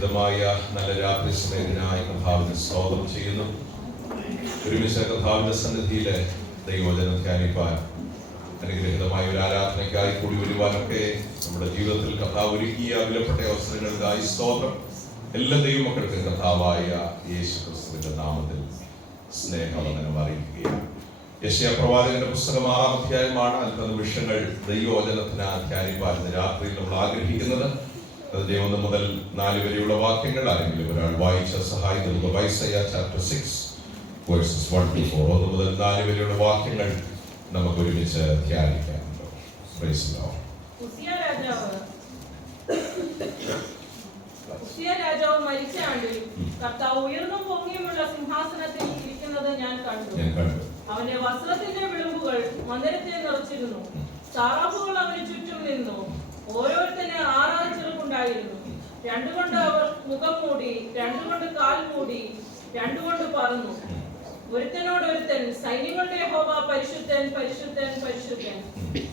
അനുഗ്രഹീതമായ നല്ല രാത്രി സമയത്തിനായി കർത്താവിനെ സ്തോത്രം ചെയ്യുന്നു. ഒരുമിച്ച് കർത്താവിന്റെ സന്നിധിയിലെ ദൈവവചനം ധ്യാനിപ്പാൻ, അനുഗ്രഹീതമായ ഒരു ആരാധനയ്ക്കായി കൂടി വരുവാനൊക്കെ നമ്മുടെ ജീവിതത്തിൽ കർത്താവ് ഒരുക്കിയ വിലപ്പെട്ട അവസരങ്ങൾക്കായി സ്തോത്രം. എല്ലാ ദൈവമക്കൾക്കും കർത്താവായ യേശു ക്രിസ്തുവിന്റെ നാമത്തിൽ സ്നേഹവന്ദനം അറിയിക്കുകയാണ്. യെശയ്യാ പ്രവാചകന്റെ പുസ്തകം 6-ാം അധ്യായമാണ്. അല്പനിമിഷങ്ങൾ ദൈവവചനത്തിനായി ധ്യാനിപ്പാൻ രാത്രിയിൽ നമ്മൾ ആഗ്രഹിക്കുന്നത്. അതിന്റെ 1 മുതൽ 4 വരെയുള്ള വാക്യങ്ങൾ ആരെങ്കിലും ഒരാൾ വായിച്ച സഹായിക്കും. യെശയ്യാ ചാപ്റ്റർ 6 വേഴ്സസ് 1 to 4, 1 മുതൽ 4 വരെയുള്ള വാക്യങ്ങൾ നമുക്ക് ഒരുമിച്ച് ധ്യാനിക്കാനുണ്ട്. Praise the Lord. ഉസിയ രാജാവ് മരിച്ച ആണ്ടിൽ കർത്താവ് ഉയർന്നും പൊങ്ങിയുമുള്ള സിംഹാസനത്തിൽ ഇരിക്കുന്നത് ഞാൻ കണ്ടു. അവന്റെ വസ്ത്രത്തിന്റെ വിളുമ്പുകൾ മന്ദിരത്തെ നിറച്ചിരുന്നു. സാറാഫുകൾ അവന് ചുറ്റും നിന്നു. ഓരോരുത്തന് 6 ചെറുക്കുണ്ടായിരുന്നു. 2 കൊണ്ട് അവർ മുഖം മൂടി, 2 കൊണ്ട് കാൽ മൂടി, 2 കൊണ്ട് പറന്നു. ഒരുത്തനോടൊരുത്തൻ, സൈന്യങ്ങളുടെ യഹോവ പരിശുദ്ധൻ, പരിശുദ്ധൻ, പരിശുദ്ധൻ,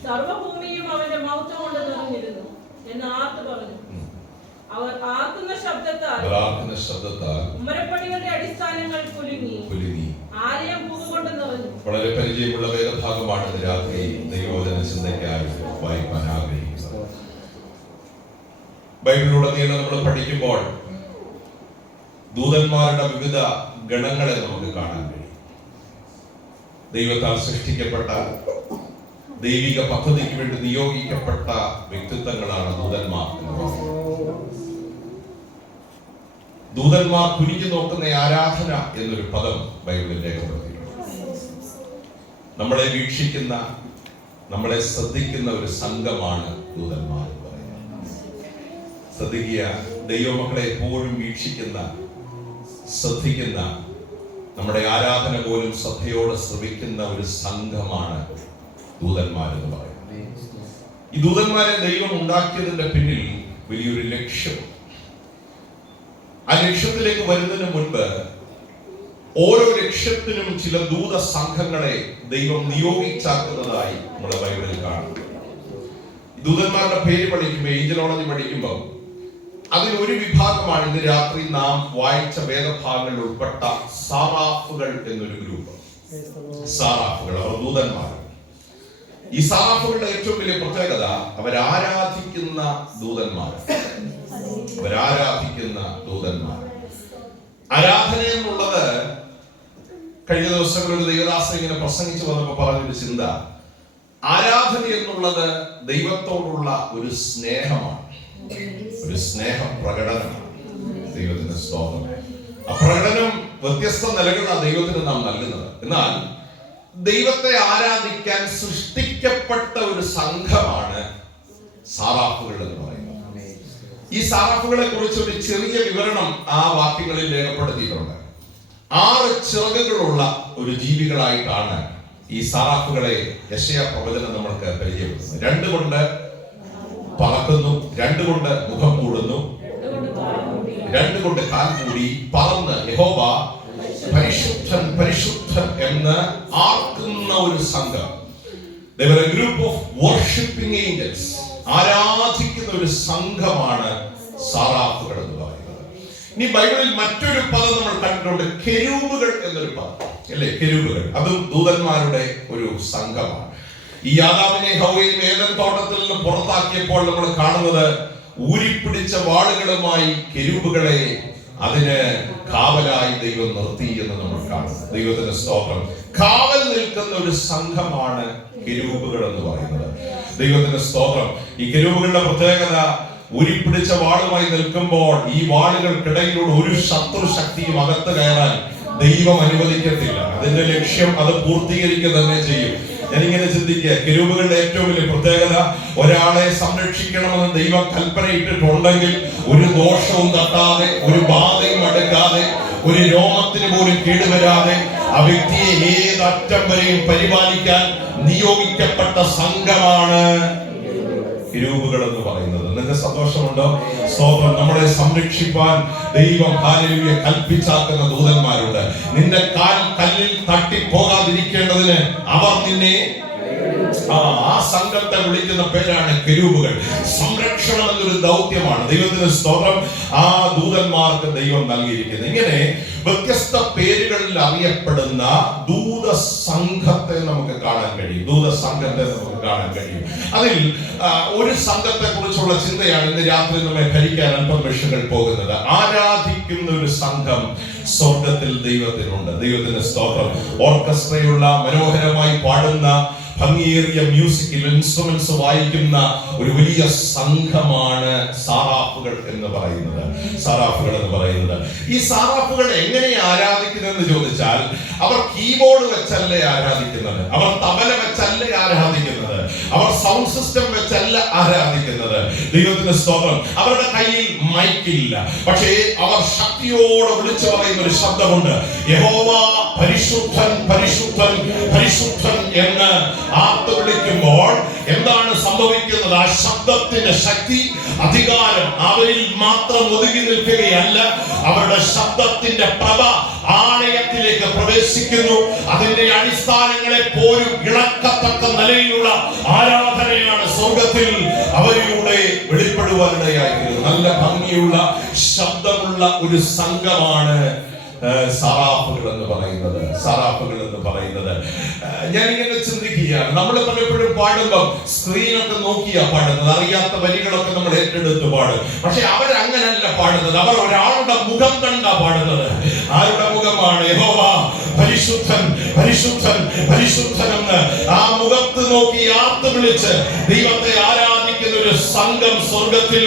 സർവ്വഭൂമിയും അവന്റെ മഹത്വം കൊണ്ട് നിറഞ്ഞിരുന്നു എന്ന് ആർത്ത് പറഞ്ഞു. അവർ ആർക്കുന്ന ശബ്ദത്താൽ ഉമ്മരപ്പടികളുടെ അടിസ്ഥാനങ്ങൾ കുലുങ്ങി, ആലയം പുകകൊണ്ട് നിറഞ്ഞു. വളരെ പരിചയമുള്ള വേദഭാഗമാണ് രാത്രി ദൈവവചന ചിന്തയ്ക്കായി വായിക്കാൻ ആഗ്രഹിക്കുന്നത്. ബൈബിളിലുടനീളം നമ്മൾ പഠിക്കുമ്പോൾ ദൂതന്മാരുടെ വിവിധ ഗണങ്ങളെ നമുക്ക് കാണാൻ കഴിയും. ദൈവത്താൽ സൃഷ്ടിക്കപ്പെട്ട, ദൈവിക പദ്ധതിക്ക് വേണ്ടി നിയോഗിക്കപ്പെട്ട വ്യക്തിത്വങ്ങളാണ് ദൂതന്മാർ എന്ന് പറയുന്നത്. ദൂതന്മാർ കുനിഞ്ഞു നോക്കുന്ന ആരാധന എന്നൊരു പദം ബൈബിളിൽ രേഖപ്പെടുത്തിയിട്ടുണ്ട്. നമ്മളെ വീക്ഷിക്കുന്ന, നമ്മളെ ശ്രദ്ധിക്കുന്ന ഒരു സംഘമാണ് ദൂതന്മാർ എന്ന് പറയുന്നത്. ശ്രദ്ധിക്കുക, ദൈവമക്കളെ എപ്പോഴും വീക്ഷിക്കുന്ന, ശ്രദ്ധിക്കുന്ന, നമ്മുടെ ആരാധന പോലും ശ്രദ്ധയോടെ ശ്രവിക്കുന്ന ഒരു സംഘമാണ് ദൂതന്മാർ എന്ന് പറയുന്നത്. ഈ ദൂതന്മാരെ ദൈവം ഉണ്ടാക്കിയതിന്റെ പിന്നിൽ വലിയൊരു ലക്ഷ്യം. ആ ലക്ഷ്യത്തിലേക്ക് വരുന്നതിന് മുൻപ് ഓരോ ലക്ഷ്യത്തിനും ചില ദൂത സംഘങ്ങളെ ദൈവം നിയോഗിച്ചാക്കുന്നതായി നമ്മുടെ ബൈബിളിൽ കാണും. ദൂതന്മാരുടെ പേര് പഠിക്കുമ്പോൾ, ഏഞ്ചലോളജി പഠിക്കുമ്പോൾ അതിലൊരു വിഭാഗമാണ് ഇന്ന് രാത്രി നാം വായിച്ച വേദഭാഗങ്ങളിൽ ഉൾപ്പെട്ട സാറാഫുകൾ എന്നൊരു ഗ്രൂപ്പ്. സാറാഫുകൾ, അവർ ദൂതന്മാർ. ഈ സാറാഫുകളുടെ ഏറ്റവും വലിയ പ്രത്യേകത അവരാരാധിക്കുന്ന ദൂതന്മാർ. അവരാരാധിക്കുന്ന ദൂതന്മാർ. ആരാധന എന്നുള്ളത് കഴിഞ്ഞ ദിവസങ്ങളിൽ ദൈവദാസൻ ഇങ്ങനെ പ്രസംഗിച്ചു വന്നപ്പോൾ പറഞ്ഞൊരു ചിന്ത, ആരാധന എന്നുള്ളത് ദൈവത്തോടുള്ള ഒരു സ്നേഹമാണ്, ഒരു സ്നേഹ പ്രകടനമാണ്. ദൈവത്തിന്റെ സ്തോത്രം. ആ പ്രകടനം വ്യത്യസ്ത നിലകളാണ് ദൈവത്തിന് നാം നൽകുന്നത്. എന്നാൽ ദൈവത്തെ ആരാധിക്കാൻ സൃഷ്ടിക്കപ്പെട്ട ഒരു സംഘമാണ് സാറാഫുകൾ എന്ന് പറയുന്നത്. ഈ സാറാഫുകളെ കുറിച്ച് ഒരു ചെറിയ വിവരണം ആ വാക്യങ്ങളിൽ രേഖപ്പെടുത്തിയിട്ടുണ്ട്. 6 ചിറകുകളുള്ള ഒരു ജീവികളായിട്ടാണ് ഈ സാറാഫുകളെ യെശയ്യാ പ്രവചനം നമ്മൾക്ക് പരിചയപ്പെടുത്തുന്നത്. 2 കൊണ്ട് പറക്കുന്നു, 2 കൊണ്ട് മുഖം മൂടുന്നു, 2 കൊണ്ട് കാൽ മൂടി പറന്ന് യഹോവ പരിശുദ്ധൻ, പരിശുദ്ധൻ എന്ന് ആർക്കുന്ന ഒരു സംഘം. They were a group of worshiping angels. ആരാധിക്കുന്ന ഒരു സംഘമാണ് സാറാഫുകൾ എന്ന് പറയുന്നത്. ഇനി ബൈബിളിൽ മറ്റൊരു പദം നമ്മൾ കണ്ടിട്ടുണ്ട്, കെരൂബുകൾ എന്നൊരു പദം, അല്ലേ? കെരൂബുകൾ, അതും ദൂതന്മാരുടെ ഒരു സംഘമാണ്. ഈ ആദാമിനെ ഹവ്വയും ഏദൻ തോട്ടത്തിൽ നിന്ന് പുറത്താക്കിയപ്പോൾ നമ്മൾ കാണുന്നത് ഊരിപ്പിടിച്ച വാളുകളുമായി കെരൂബുകളെ അതിന് കാവലായി ദൈവം നിർത്തി എന്ന് നമ്മൾ കാണുന്നു. ദൈവത്തിന്റെ സ്തോത്രം. കാവൽ നിൽക്കുന്ന ഒരു സംഘമാണ് കെരൂബുകൾ എന്ന് പറയുന്നത്. ദൈവത്തിന്റെ സ്തോത്രം. ഈ കെരൂബുകളുടെ പ്രത്യേകത, ഊരിപ്പിടിച്ച വാളുമായി നിൽക്കുമ്പോൾ ഈ വാളുകൾക്കിടയിലൂടെ ഒരു ശത്രു ശക്തിയും അകത്ത് കയറാൻ ദൈവം അനുവദിക്കത്തില്ല. അതിന്റെ ലക്ഷ്യം അത് പൂർത്തീകരിക്കുക തന്നെ ചെയ്യും. ഞാനിങ്ങനെ ചിന്തിക്കുക, കെരൂബുകളുടെ ഏറ്റവും വലിയ പ്രത്യേകത, ഒരാളെ സംരക്ഷിക്കണമെന്ന് ദൈവം കൽപ്പനയിട്ടിട്ടുണ്ടെങ്കിൽ ഒരു ദോഷവും തട്ടാതെ, ഒരു ബാധയും അടുക്കാതെ, ഒരു രോമത്തിന് പോലും കേടുവരാതെ ആ വ്യക്തിയെ ഏതറ്റം വരെയും പരിപാലിക്കാൻ നിയോഗിക്കപ്പെട്ട സംഘമാണ് കെരൂബുകൾ എന്ന് പറയുന്നത്. നിങ്ങൾക്ക് സന്തോഷമുണ്ടോ? സ്തോത്രം. നമ്മളെ സംരക്ഷിപ്പാൻ ദൈവം ഹല്ലേലൂയ കൽപ്പിച്ചാക്കുന്ന ദൂതന്മാരുണ്ട്. നിന്റെ കാൽ കല്ലിൽ തട്ടിപ്പോകാതിരിക്കേണ്ടതിന് അവർ നിന്നെ ആ സംഘത്തെ വിളിക്കുന്ന പേരാണ് കെരൂബുകൾ. സംരക്ഷണം എന്നൊരു ദൗത്യമാണ്. ദൈവത്തിന് സ്തോത്രം. ആ ദൂതന്മാർക്ക് ദൈവം നൽകിയിരിക്കുന്നത്. ഇങ്ങനെ വ്യത്യസ്ത പേരുകളിൽ അറിയപ്പെടുന്ന ദൂത സംഘത്തെ നമുക്ക് കാണാൻ കഴിയും. അതിൽ ഒരു സംഘത്തെ കുറിച്ചുള്ള ചിന്തയാണ് ഇന്ന് രാത്രി നമ്മെ ഭരിക്കാൻ അല്പം നിമിഷങ്ങൾ പോകുന്നത്. ആരാധിക്കുന്ന ഒരു സംഘം സ്വർഗത്തിൽ ദൈവത്തിനുണ്ട്. ദൈവത്തിന് സ്തോത്രം. ഓർക്കസ്ട്രയുള്ള, മനോഹരമായി പാടുന്ന, ഭംഗിയേറിയ മ്യൂസിക്കൽ ഇൻസ്ട്രുമെന്റ്സ് വായിക്കുന്ന ഒരു വലിയ സംഘമാണ് സാറാഫുകൾ എന്ന് പറയുന്നത്. ഈ സാറാഫുകൾ എങ്ങനെ ആരാധിക്കുന്നതെന്ന് ചോദിച്ചാൽ, അവർ കീബോർഡ് വെച്ചല്ലേ ആരാധിക്കുന്നത്, അവർ തബല വെച്ചല്ലേ ആരാധിക്കുന്നത്, അവർ സൗണ്ട് സിസ്റ്റം വെച്ചല്ല ആരാധിക്കുന്നത്. ദൈവത്തിന്റെ സ്തോത്രം. അവരുടെ കയ്യിൽ മൈക്കില്ല, പക്ഷേ അവർ ശക്തിയോടെ വിളിച്ചു പറയുന്ന ഒരു ശബ്ദമുണ്ട്. യഹോവ പരിശുദ്ധൻ, പരിശുദ്ധൻ, പരിശുദ്ധൻ എന്ന് ആർത്ത് വിളിക്കുമ്പോൾ എന്താണ് സംഭവിക്കുന്നത്? ആ ശബ്ദത്തിന്റെ ശക്തി, അധികാരം അവരിൽ മാത്രം ഒതുങ്ങി നിൽക്കുകയല്ല, അവരുടെ ശബ്ദത്തിന്റെ പ്രഭ ആലയത്തിലേക്ക് പ്രവേശിക്കുന്നു. അതിന്റെ അടിസ്ഥാനങ്ങളെ പോലും ഇളക്കത്തക്ക നിലയിലുള്ള ആരാധനയാണ് സ്വർഗത്തിൽ അവരിലൂടെ വെളിപ്പെടുവാനിടയായിരിക്കുന്നത്. നല്ല ഭംഗിയുള്ള ശബ്ദമുള്ള ഒരു സംഘമാണ് സാറാഫുകൾ എന്ന് പറയുന്നത്. ഞാനിങ്ങനെ ചിന്തിക്കുകയാണ്, നമ്മൾ പലപ്പോഴും പാടുമ്പോൾ സ്ക്രീനൊക്കെ നോക്കിയാ പാടുന്നത്, അറിയാത്ത വരികളൊക്കെ നമ്മൾ ഏറ്റെടുത്ത് പാടും. പക്ഷെ അവരങ്ങനല്ല പാടുന്നത്, അവർ ഒരാളുടെ മുഖം കണ്ടാ പാടുന്നത്. ആരുടെ മുഖമാണ്? യഹോവ പരിശുദ്ധൻ, പരിശുദ്ധൻ, പരിശുദ്ധൻ എന്ന് ആ മുഖത്ത് നോക്കി ആർത്ത് വിളിച്ച് ദൈവത്തെ ആരാധിക്കുന്ന ഒരു സംഘം സ്വർഗത്തിൽ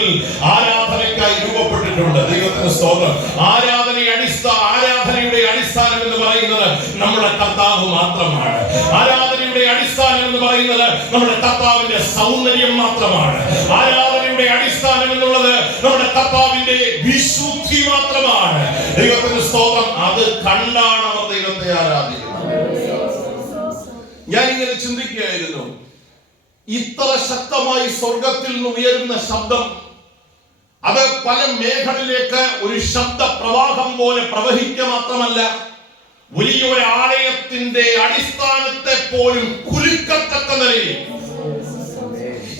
ആരാധനയ്ക്കായി രൂപപ്പെട്ടിട്ടുണ്ട്. ദൈവത്തിന് സ്തോത്രം. ആരാധനയുടെ അടിസ്ഥാനം എന്ന് പറയുന്നത് നമ്മുടെ കർത്താവ് മാത്രമാണ്. ആരാധനയുടെ അടിസ്ഥാനം എന്ന് പറയുന്നത് നമ്മുടെ കർത്താവിന്റെ സൗന്ദര്യം മാത്രമാണ്. ആരാധനയുടെ അടിസ്ഥാനം എന്നുള്ളത് നമ്മുടെ കർത്താവിന്റെ വിശുദ്ധി മാത്രമാണ്. ദൈവത്തിന്റെ സ്തോത്രം. അത് കണ്ടാണ് അവർ ദൈവത്തെ ആരാധിക്കുന്നത്. ഞാനിങ്ങനെ ചിന്തിക്കുകയായിരുന്നു, ഇത്ര ശക്തമായി സ്വർഗത്തിൽ നിന്ന് ഉയരുന്ന ശബ്ദം അത് പല മേഖലയിലേക്ക് ഒരു ശബ്ദ പ്രവാഹം പോലെ പ്രവഹിക്കുക മാത്രമല്ല, വലിയൊരു ആലയത്തിന്റെ അടിസ്ഥാനത്തെ പോലും കുലുക്കത്തക്ക നിലയിൽ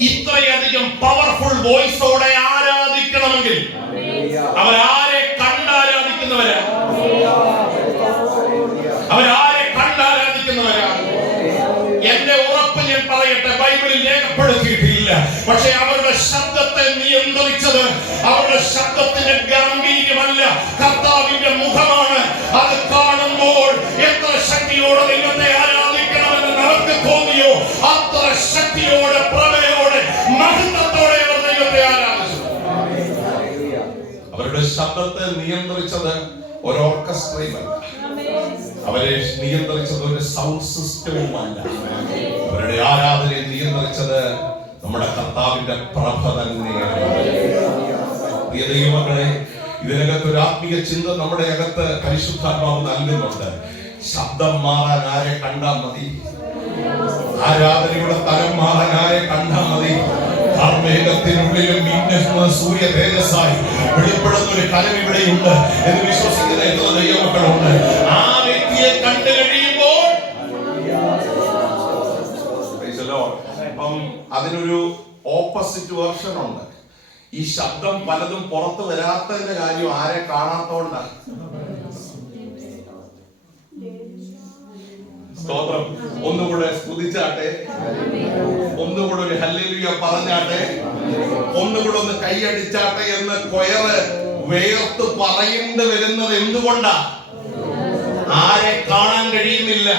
ഇത്രയധികം പവർഫുൾ വോയിസോടെ ആരാധിക്കണമെങ്കിൽ അവരാരെ കണ്ടാരാധിക്കുന്നവരാ? എന്റെ ഉറപ്പ് ഞാൻ പറയട്ടെ, ബൈബിളിൽ രേഖപ്പെടുത്തിയിട്ടില്ല. പക്ഷെ അവരുടെ ശബ്ദത്തെ നിയന്ത്രിച്ചത് അവരുടെ ശബ്ദത്തിന്റെ ഗാംഭീര്യമല്ല, കർത്താവിന്റെ മുഖമാണ്. അത് കാണുമ്പോൾ എത്ര ശക്തിയോടെ ദൈവത്തെ ആരാധിക്കണമെന്ന് നമുക്ക് തോന്നിയോ അത്ര ശക്തിയോടെ, പ്രഭയോടെ, മഹത്വത്തോടെ അവർ ദൈവത്തെ ആരാധിച്ചു. അവരുടെ ശബ്ദത്തെ നിയന്ത്രിച്ചത് ഒരു ഓർക്കസ്ട്രയുമല്ല, അവരെ നിയന്ത്രിച്ചത് ഒരു സൗണ്ട് സിസ്റ്റവുമല്ല. അവരുടെ ആരാധനയെ നിയന്ത്രിച്ചത് നമ്മുടെ കർത്താവിന്റെ പ്രഭ തന്നെയാണ്. പ്രിയ ദൈവമക്കളെ, ഇതിനകത്ത് ഒരു ആത്മീയ ചിന്ത നമ്മുടെ അകത്ത് പരിശുദ്ധാത്മാവ് നൽകുന്നുണ്ട്. ശബ്ദം മാറാൻ ആരെ കണ്ടാൽ മതി? ആരാധനയുടെ തലം മാറാൻ ആരെ കണ്ടാൽ മതി? മേഘത്തിനുള്ളിലും മിന്നുന്ന സൂര്യ തേജസ്സായി വെളിപ്പെടുന്ന ഒരു കലം ഇവിടെയുണ്ട് എന്ന് വിശ്വസിക്കുന്ന എത്ര ദൈവമക്കളുണ്ട്? ആ വ്യക്തിയെ കണ്ടു കഴിയുമ്പോൾ അപ്പം അതിനൊരു ഓപ്പോസിറ്റ് വേർഷൻ ഉണ്ട്. ഈ ശബ്ദം പലതും പുറത്തു വരാത്തതിന്റെ കാര്യം ആരെ കാണാത്തോണ്ടാണ്. സ്തോത്രം. ഒന്നുകൂടെ സ്തുതിച്ചാട്ടെ, ഒന്നുകൂടെ ഒരു ഹല്ലേലൂയ പറഞ്ഞാട്ടെ, ഒന്നുകൂടെ ഒന്ന് കൈയടിച്ചാട്ടെ എന്ന് കൊയറ് വേർത്ത് പറയേണ്ടി വരുന്നത് എന്തുകൊണ്ടാ? ആരെ കാണാൻ കഴിയുന്നില്ല.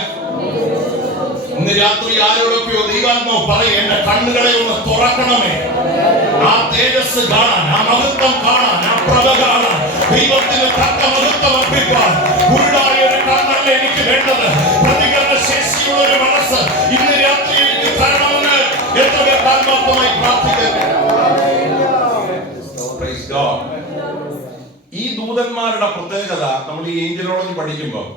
ഇന്ന് രാത്രി ആരോടൊക്കെയോ ദൈവാത്മാവ് പറയും, എന്റെ കണ്ണുകളെ ഒന്ന് തുറക്കണമേ, ആ തേജസ് കാണാൻ, ആ മഹത്വം കാണാൻ, ആ പ്രഭ കാണാൻ, ദൈവത്തിന് തക്ക മഹത്വം അർപ്പിക്കാൻ. കുരുടായ ഒരു കണ്ണല്ല എനിക്ക് വേണ്ടത്, പ്രതികരണ ശേഷിയുള്ള ഒരു മനസ്സ് ഇന്ന് രാത്രി എനിക്ക് തരണമെന്ന് എത്ര പേർ ആത്മാർത്ഥമായി പ്രാർത്ഥിക്കുന്നു. ഈ ദൂതന്മാരുടെ പ്രത്യേകത നമ്മൾ ഈ ഏഞ്ചലോളജി പഠിക്കുമ്പോൾ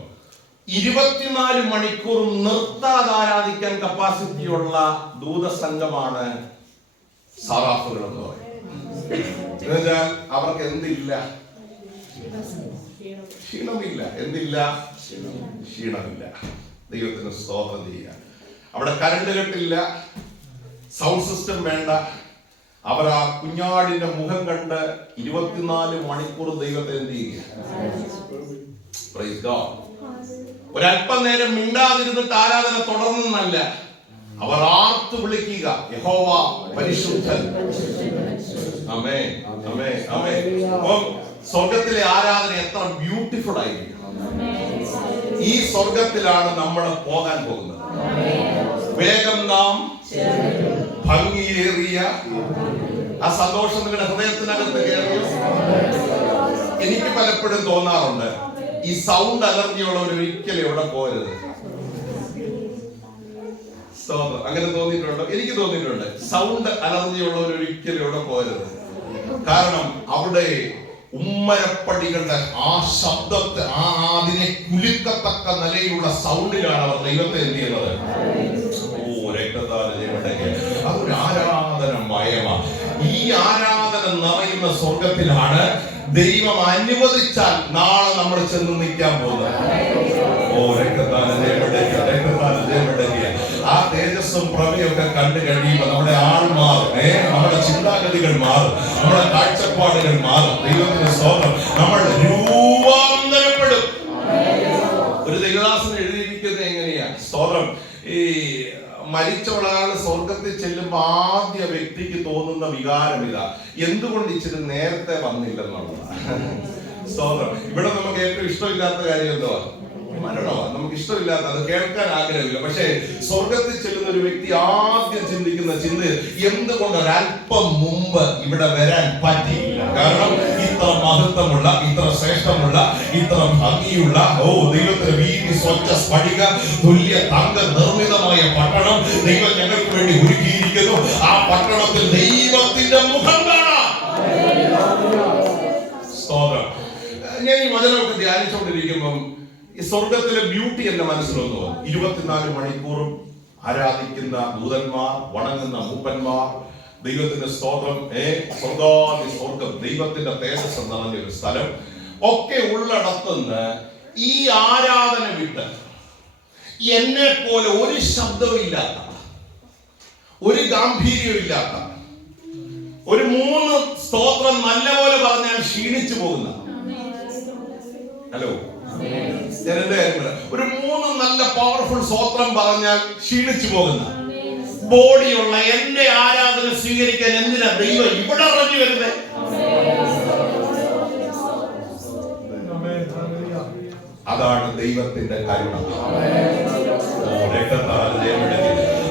24 മണിക്കൂറും നിർത്താതെ ആരാധിക്കാൻ കപ്പാസിറ്റിയുള്ള ദൂതസംഘമാണ് സാറാഫുകൾ എന്ന് പറയുന്നത്. എന്നുവെച്ചാൽ അവർക്ക് എന്തില്ല? ക്ഷീണമില്ല. എന്തില്ല? ക്ഷീണമില്ല. ദൈവത്തിന് സ്തോത്രം ചെയ്യുക. അവിടെ കരണ്ട് കെട്ടില്ല, സൗണ്ട് സിസ്റ്റം വേണ്ട. അവർ ആ കുഞ്ഞാടിന്റെ മുഖം കണ്ട് 24 മണിക്കൂർ ദൈവത്തെ എന്ത് ചെയ്യുക? Praise God. ഒരല്പം നേരം മിണ്ടാതിരുന്നിട്ട് ആരാധന തുടർന്നല്ല, അവർ ആർത്തു വിളിക്കുക, യഹോവ പരിശുദ്ധൻ. ആമേൻ, ആമേൻ, ആമേൻ. അപ്പം സ്വർഗത്തിലെ ആരാധന എത്ര ബ്യൂട്ടിഫുൾ ആയിരിക്കും. ഈ സ്വർഗത്തിലാണ് നമ്മൾ പോകാൻ പോകുന്നത്. വേഗം നാം ഭംഗിയേറിയ ആ സന്തോഷം നിങ്ങളുടെ ഹൃദയത്തിനകത്ത് കയറിയോ? എനിക്ക് പലപ്പോഴും തോന്നാറുണ്ട്, ഈ സൗണ്ട് അലർജിയുള്ളവർ ഒരിക്കലും എവിടെ പോകരുത്. അങ്ങനെ തോന്നിയിട്ടുണ്ടോ? എനിക്ക് തോന്നിയിട്ടുണ്ട്, സൗണ്ട് അലർജിയുള്ളവർ ഒരിക്കലും എവിടെ പോകരുത്. കാരണം അവിടെ ഉമ്മരപ്പടികളുടെ ആ ശബ്ദത്തെ, അതിനെ കുലുക്കത്തക്ക നിലയിലുള്ള സൗണ്ടിലാണ് അവർ ദൈവത്തെ എന്ത് ചെയ്യുന്നത്? അതൊരു ആരാധനമയമാണ്. ഈ ആരാധന നിറയുന്ന സ്വർഗത്തിലാണ് ദൈവം അനുവദിച്ചാൽ നാളെ നമ്മൾ ചെന്ന് നിൽക്കാൻ പോകുന്നത്. ആ തേജസ്സും പ്രഭയൊക്കെ കണ്ടു കഴിയുമ്പോൾ നമ്മുടെ ആൾ മാറും, നമ്മുടെ ചിന്താഗതികൾ മാറും, നമ്മുടെ കാഴ്ചപ്പാടുകൾ മാറും. ദൈവത്തിന്റെ സ്തോത്രം. നമ്മൾ രൂപാന്തരപ്പെടും. ഒരു ദൈവദാസൻ എഴുതിയിരിക്കുന്നത് എങ്ങനെയാ? സ്തോത്രം. ഈ മരിച്ച ഒരാൾ സ്വർഗത്തിൽ ചെല്ലുമ്പോ ആദ്യ വ്യക്തിക്ക് തോന്നുന്ന വികാരം ഇതാ, എന്തുകൊണ്ട് ഇച്ചിരി നേരത്തെ വന്നില്ലെന്നുള്ളതാണ്. സ്തോത്രം. ഇവിടെ നമുക്ക് ഏറ്റവും ഇഷ്ടമില്ലാത്ത കാര്യം എന്തുവാ? മരണമാണ്. നമുക്ക് ഇഷ്ടമില്ലാത്ത, അത് കേൾക്കാൻ ആഗ്രഹമില്ല. പക്ഷേ സ്വർഗത്തിൽ ചെല്ലുന്ന ഒരു വ്യക്തി ആദ്യം ചിന്തിക്കുന്ന ചിന്ത, എന്തുകൊണ്ട് ഒരല്പം മുമ്പ് ഇവിടെ വരാൻ പറ്റിയില്ല? കാരണം ഇത്ര മഹത്വമുള്ള, ഇത്ര ശ്രേഷ്ഠമുള്ള, ഇത്ര ഭംഗിയുള്ള, ദൈവത്തിന്റെ വീതി സ്വച്ഛ സ്ഫടിക തുല്യ തങ്ക നിർമ്മിതമായ പട്ടണം ദൈവം ഞങ്ങൾക്ക് വേണ്ടി ഒരുക്കിയിരിക്കുന്നു. ആ പട്ടണത്തിൽ ദൈവത്തിന്റെ മുഖം കാണാം. സ്തോത്രം. ഞാൻ ഈ വചനമൊക്കെ ധ്യാനിച്ചുകൊണ്ടിരിക്കുമ്പം ഈ സ്വർഗത്തിലെ ബ്യൂട്ടി എന്റെ മനസ്സിൽ വന്നു. 24 മണിക്കൂറും ആരാധിക്കുന്ന ദൂതന്മാർ, വണങ്ങുന്ന മൂപ്പന്മാർ, ദൈവത്തിന്റെ സ്തോത്രം, സ്വർഗം, ദൈവത്തിന്റെ തേജസ് നിറഞ്ഞൊരു സ്ഥലം ഒക്കെ ഉള്ളിടത്തുനിന്ന് ഈ ആരാധന വിട്ട് എന്നെ പോലെ ഒരു ശബ്ദവും ഇല്ലാത്ത, ഒരു ഗാംഭീര്യവും ഇല്ലാത്ത, ഒരു 3 സ്തോത്രം നല്ലപോലെ പറഞ്ഞാൽ ക്ഷീണിച്ചു പോകുന്ന, ഹലോ, ഒരു 3 നല്ല പവർഫുൾ സ്തോത്രം പറഞ്ഞാൽ ക്ഷീണിച്ചു പോകുന്ന ബോഡിയുള്ള എന്റെ ആരാധന സ്വീകരിക്കാൻ എന്തിനാ ദൈവം ഇവിടെ ഇറങ്ങി വരുന്നത്? അതാണ് ദൈവത്തിന്റെ കരുണ.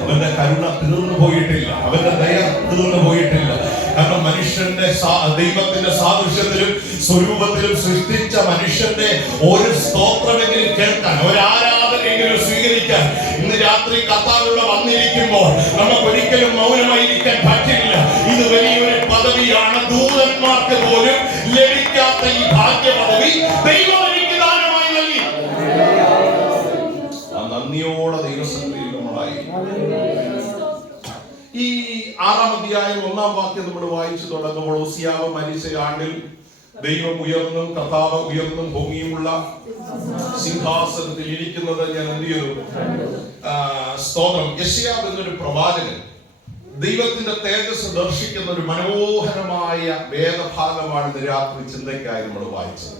അവന്റെ കരുണ തീർന്നു പോയിട്ടില്ല, അവന്റെ ദയ തീർന്നു പോയിട്ടില്ല. കാരണം മനുഷ്യന്റെ ദൈവത്തിന്റെ സാദൃശ്യത്തിലും സ്വരൂപത്തിലും സൃഷ്ടിച്ച മനുഷ്യന്റെ ഒരു സ്തോത്രമെങ്കിലും കേൾക്കാൻ, ഒരു ആരാധനയെങ്കിലും സ്വീകരിക്കാൻ ഇന്ന് രാത്രി കർത്താവിലൂടെ വന്നിരിക്കുമ്പോൾ നമുക്ക് ഒരിക്കലും മൗനമായിരിക്കാൻ പറ്റില്ല. ഇത് വലിയൊരു പദവിയാണ്. ദൂതന്മാർക്ക് പോലും ലഭിക്കാത്ത ഈ ഭാഗ്യ പദവി ദൈവം എനിക്ക് ദാനമായി നൽകി. ആ നന്ദിയോടെ ദൈവസന്നിധിയിൽ നമ്മളായി. ഈ 6-ാം അധ്യായം 1-ാം വാക്യം നമ്മൾ വായിച്ചു തുടങ്ങുമ്പോൾ, ഉസിയാവ് മരിച്ച ആണ്ടിൽ ദൈവം ഉയർന്നും കർത്താവ് ഉയർന്നും ഭംഗിയുമുള്ള സിംഹാസനത്തിൽ ഇരിക്കുന്നത് ഞാൻ എന്ത് ചെയ്തു? സ്തോത്രം. യെശയ്യാവ് എന്നൊരു പ്രവാചകൻ ദൈവത്തിന്റെ തേജസ് ദർശിക്കുന്ന ഒരു മനോഹരമായ വേദഭാഗമാണ് ഇന്ന് രാത്രി ചിന്തയ്ക്കായി നമ്മൾ വായിച്ചത്.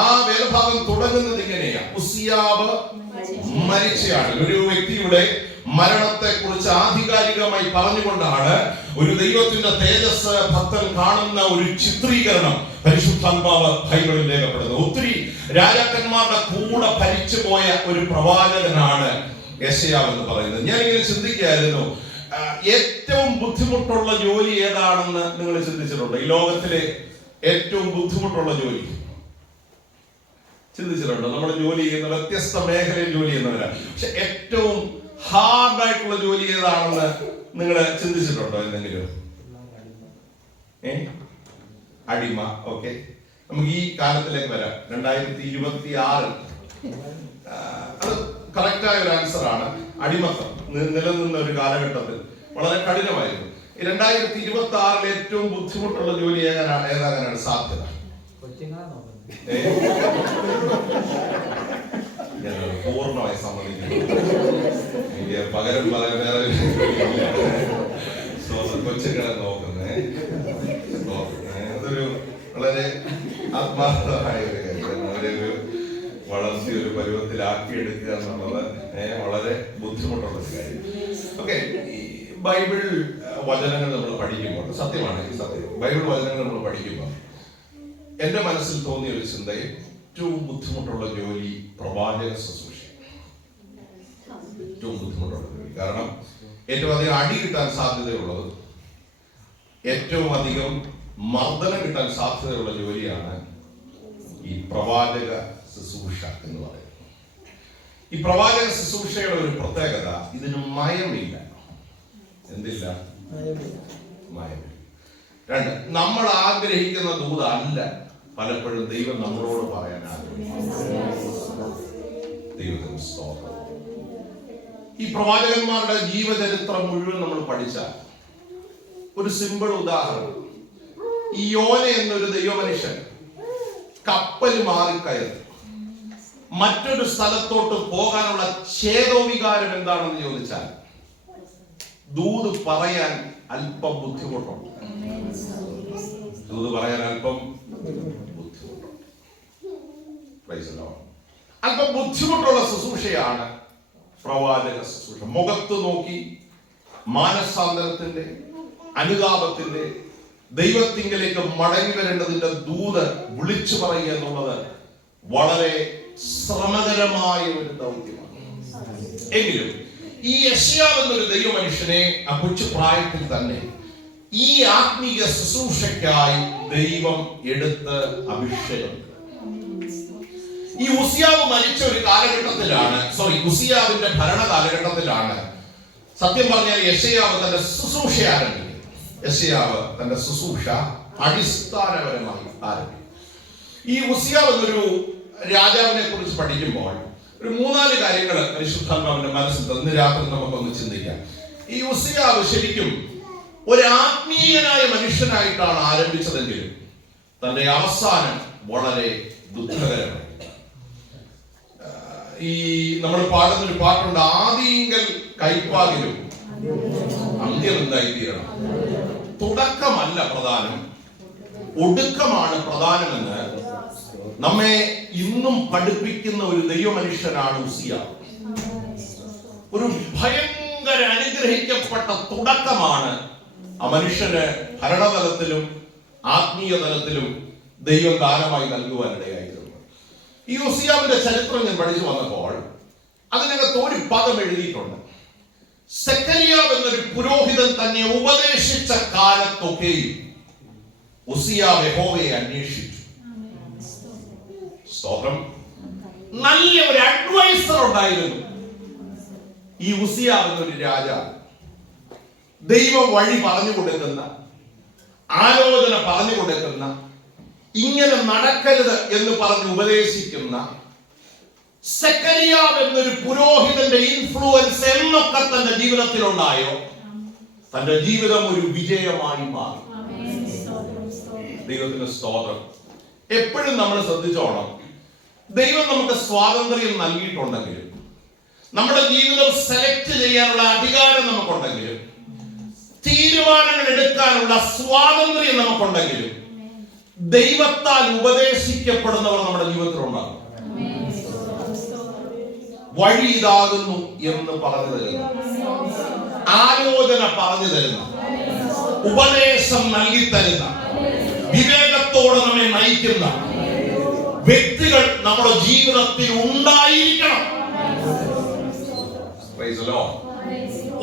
ആ വേദഭാഗം തുടങ്ങുന്നത് ഇങ്ങനെയാ: ഉസിയാവ് മരിച്ചയാൾ. ഒരു വ്യക്തിയുടെ മരണത്തെ കുറിച്ച് ആധികാരികമായി പറഞ്ഞുകൊണ്ടാണ് ഒരു ദൈവത്തിന്റെ തേജസ് ഭക്തൻ കാണുന്ന ഒരു ചിത്രീകരണം പരിശുദ്ധാത്മാവ് ബൈബിളിൽ രേഖപ്പെടുന്നത്. ഒത്തിരി രാജാക്കന്മാരുടെ കൂടെ ഭരിച്ചു പോയ ഒരു പ്രവാചകനാണ് യെശയ്യാവ് എന്ന് പറയുന്നത്. ഞാൻ ഇങ്ങനെ ചിന്തിക്കുകയായിരുന്നു, ഏറ്റവും ബുദ്ധിമുട്ടുള്ള ജോലി ഏതാണെന്ന് നിങ്ങൾ ചിന്തിച്ചിട്ടുണ്ടോ? ഈ ലോകത്തിലെ ഏറ്റവും ബുദ്ധിമുട്ടുള്ള ജോലി ചിന്തിച്ചിട്ടുണ്ടോ? നമ്മൾ ജോലി ചെയ്യുന്ന വ്യത്യസ്ത മേഖലയിൽ ജോലി ചെയ്യുന്നവരാണ്. പക്ഷെ ഏറ്റവും ഹാർഡായിട്ടുള്ള ജോലി ഏതാണെന്ന് നിങ്ങൾ ചിന്തിച്ചിട്ടുണ്ടോ എന്തെങ്കിലും? അടിമ. ഓക്കെ, നമുക്ക് ഈ കാലത്തിലേക്ക് വരാം. 2026 അത് കറക്റ്റായ ഒരു ആൻസർ ആണ്. അടിമത്തം നിലനിന്ന ഒരു കാലഘട്ടത്തിൽ വളരെ കഠിനമായിരുന്നു. 2026 ഏറ്റവും ബുദ്ധിമുട്ടുള്ള ജോലി ഏതാകാനാണ് സാധ്യത? പൂർണ്ണമായി സമ്മതിക്കുന്നു. എനിക്ക് പകരം പറയാൻ വേറെ കൊച്ചുങ്ങളെ നോക്കുന്നേ. അതൊരു വളരെ ആത്മാർത്ഥമായ ഒരു കാര്യം. അവരെ ഒരു വളർത്തി ഒരു പരുവത്തിലാക്കിയെടുക്കുക എന്നുള്ളത് വളരെ ബുദ്ധിമുട്ടുള്ള ഒരു കാര്യം. ഓക്കെ, ഈ ബൈബിൾ വചനങ്ങൾ നമ്മൾ പഠിക്കുമ്പോൾ, സത്യമാണ് ഈ സത്യം, ബൈബിൾ വചനങ്ങൾ നമ്മൾ പഠിക്കുമ്പോൾ എന്റെ മനസ്സിൽ തോന്നിയ ഒരു ചിന്ത, ഏറ്റവും ബുദ്ധിമുട്ടുള്ള ജോലി പ്രവാചക ശുശ്രൂഷ. ഏറ്റവും ബുദ്ധിമുട്ടുള്ള ജോലി. കാരണം ഏറ്റവും അധികം അടി കിട്ടാൻ സാധ്യതയുള്ളത്, ഏറ്റവും അധികം മർദ്ദനം കിട്ടാൻ സാധ്യതയുള്ള ജോലിയാണ് ഈ പ്രവാചക ശുശ്രൂഷ എന്ന് പറയുന്നത്. ഈ പ്രവാചക ശുശ്രൂഷയുടെ ഒരു പ്രത്യേകത, ഇതിന് മയമില്ല. എന്തില്ല? മയമില്ല. രണ്ട്, നമ്മൾ ആഗ്രഹിക്കുന്ന ദൂതല്ല പലപ്പോഴും ദൈവം നമ്മളോട് പറയാൻ ആഗ്രഹിക്കുന്നു. ദൈവത്തിന് സ്തോത്രം. ഈ പ്രവാചകന്മാരുടെ ജീവചരിത്രം മുഴുവൻ നമ്മൾ പഠിച്ചാൽ ഒരു സിമ്പിൾ ഉദാഹരണം, ഈ യോന എന്നൊരു ദൈവമനുഷ്യൻ കപ്പൽ മാറിക്കയറി മറ്റൊരു സ്ഥലത്തോട്ട് പോകാനുള്ള ചേതോവികാരം എന്താണെന്ന് ചോദിച്ചാൽ ദൂത് പറയാൻ അല്പം ബുദ്ധിമുട്ടുണ്ട്. ദൂത് പറയാൻ അല്പം ബുദ്ധിമുട്ടുണ്ട്. അല്പം ബുദ്ധിമുട്ടുള്ള ശുശ്രൂഷയാണ് പ്രവാചക ശുശ്രൂഷ. മുഖത്ത് നോക്കി മാനസാന്തരത്തിന്റെ, അനുതാപത്തിന്റെ, ദൈവത്തിങ്കലേക്ക് മടങ്ങി വരേണ്ടതിന്റെ ദൂത് വിളിച്ചു പറയുക എന്നുള്ളത് വളരെ ശ്രമകരമായ ഒരു ദൗത്യമാണ്. എങ്കിലും ഈ യെശയ്യാവ് എന്നൊരു ദൈവമനുഷ്യനെ ആ കൊച്ചു പ്രായത്തിൽ തന്നെ ഈ ആത്മീയ ശുശ്രൂഷയ്ക്കായി ദൈവം എടുത്ത് അഭിഷേകം. ഈ ഉസിയാവ് മരിച്ച ഒരു കാലഘട്ടത്തിലാണ്, ഉസിയാവിന്റെ ഭരണ കാലഘട്ടത്തിലാണ് സത്യം പറഞ്ഞാൽ യെശയ്യാവ് തന്റെ ശുശ്രൂഷ ആരംഭിക്കും. യെശയ്യാവ് തന്റെ ശുശ്രൂഷ അടിസ്ഥാനപരമായി ആരംഭിക്കും. ഈ ഉസിയാവ് എന്നൊരു രാജാവിനെ കുറിച്ച് പഠിക്കുമ്പോൾ ഒരു 3-4 കാര്യങ്ങൾ പരിശുദ്ധാത്മാവിന്റെ മനസ്സിൽ ഇന്ന് രാത്രി നമുക്കൊന്ന് ചിന്തിക്കാം. ഈ ഉസിയാവ് ശരിക്കും ഒരു ആത്മീയനായ മനുഷ്യനായിട്ടാണ് ആരംഭിച്ചതെങ്കിലും തന്റെ അവസാനം വളരെ ദുഃഖകരമായി. ഈ നമ്മൾ പാടുന്നൊരു പാട്ടുണ്ട്, ആദിയിങ്കൽ കൈപ്പാകിലും അന്ത്യം എന്തായിത്തീരണം. തുടക്കമല്ല പ്രധാനം, ഒടുക്കമാണ് പ്രധാനമെന്ന് നമ്മെ ഇന്നും പഠിപ്പിക്കുന്ന ഒരു ദൈവമനുഷ്യനാണ് ഉസിയാവ്. ഒരു ഭയങ്കര അനുഗ്രഹിക്കപ്പെട്ട തുടക്കമാണ് ആ മനുഷ്യന് ഭരണതലത്തിലും ആത്മീയ തലത്തിലും ദൈവം ദാനമായി നൽകുവാനിടയായിരുന്നു. ഈ ഉസിയാവിന്റെ ചരിത്രം ഞാൻ പഠിച്ചു വന്നപ്പോൾ അതിനകത്ത് ഒരു പദം എഴുതിയിട്ടുണ്ട്. സെഖര്യാവ് എന്നൊരു പുരോഹിതൻ തന്നെ ഉപദേശിച്ച കാലത്തൊക്കെയും ഉസിയാവ് യഹോവയെ അന്വേഷിച്ചു. സ്തോത്രം. നല്ല ഒരു അഡ്വൈസർ ഉണ്ടായിരുന്നു ഈ ഉസിയാവ് എന്നൊരു രാജാവ്. ദൈവം വഴി പറഞ്ഞു കൊടുക്കുന്ന, ആലോചന പറഞ്ഞു കൊടുക്കുന്ന, ഇങ്ങനെ നടക്കരുത് എന്ന് പറഞ്ഞ് ഉപദേശിക്കുന്ന സെഖര്യാവ് എന്നൊരു പുരോഹിതന്റെ ഇൻഫ്ലുവൻസ് എന്നൊക്കെ തന്റെ ജീവിതത്തിലുണ്ടായോ, തന്റെ ജീവിതം ഒരു വിജയമായി മാറി. ദൈവത്തിന് സ്തോത്രം. എപ്പോഴും നമ്മൾ ശ്രദ്ധിച്ചോണം, ദൈവം നമുക്ക് സ്വാതന്ത്ര്യം നൽകിയിട്ടുണ്ടെങ്കിലും, നമ്മുടെ ജീവിതം സെലക്ട് ചെയ്യാനുള്ള അധികാരം നമുക്കുണ്ടെങ്കിലും, തീരുമാനങ്ങൾ എടുക്കാനുള്ള സ്വാതന്ത്ര്യം നമുക്കുണ്ടെങ്കിലും, ദൈവത്താൽ ഉപദേശിക്കപ്പെടുന്നവർ നമ്മുടെ ജീവിതത്തിലുണ്ടാകും. വഴി ഇതാകുന്നു എന്ന് പറഞ്ഞു തരുന്ന, ആലോചന പറഞ്ഞു തരുന്ന, ഉപദേശം നൽകി തരുന്ന, വിവേകത്തോടെ നമ്മെ നയിക്കുന്ന വ്യക്തികൾ നമ്മുടെ ജീവിതത്തിൽ ഉണ്ടായിരിക്കണം.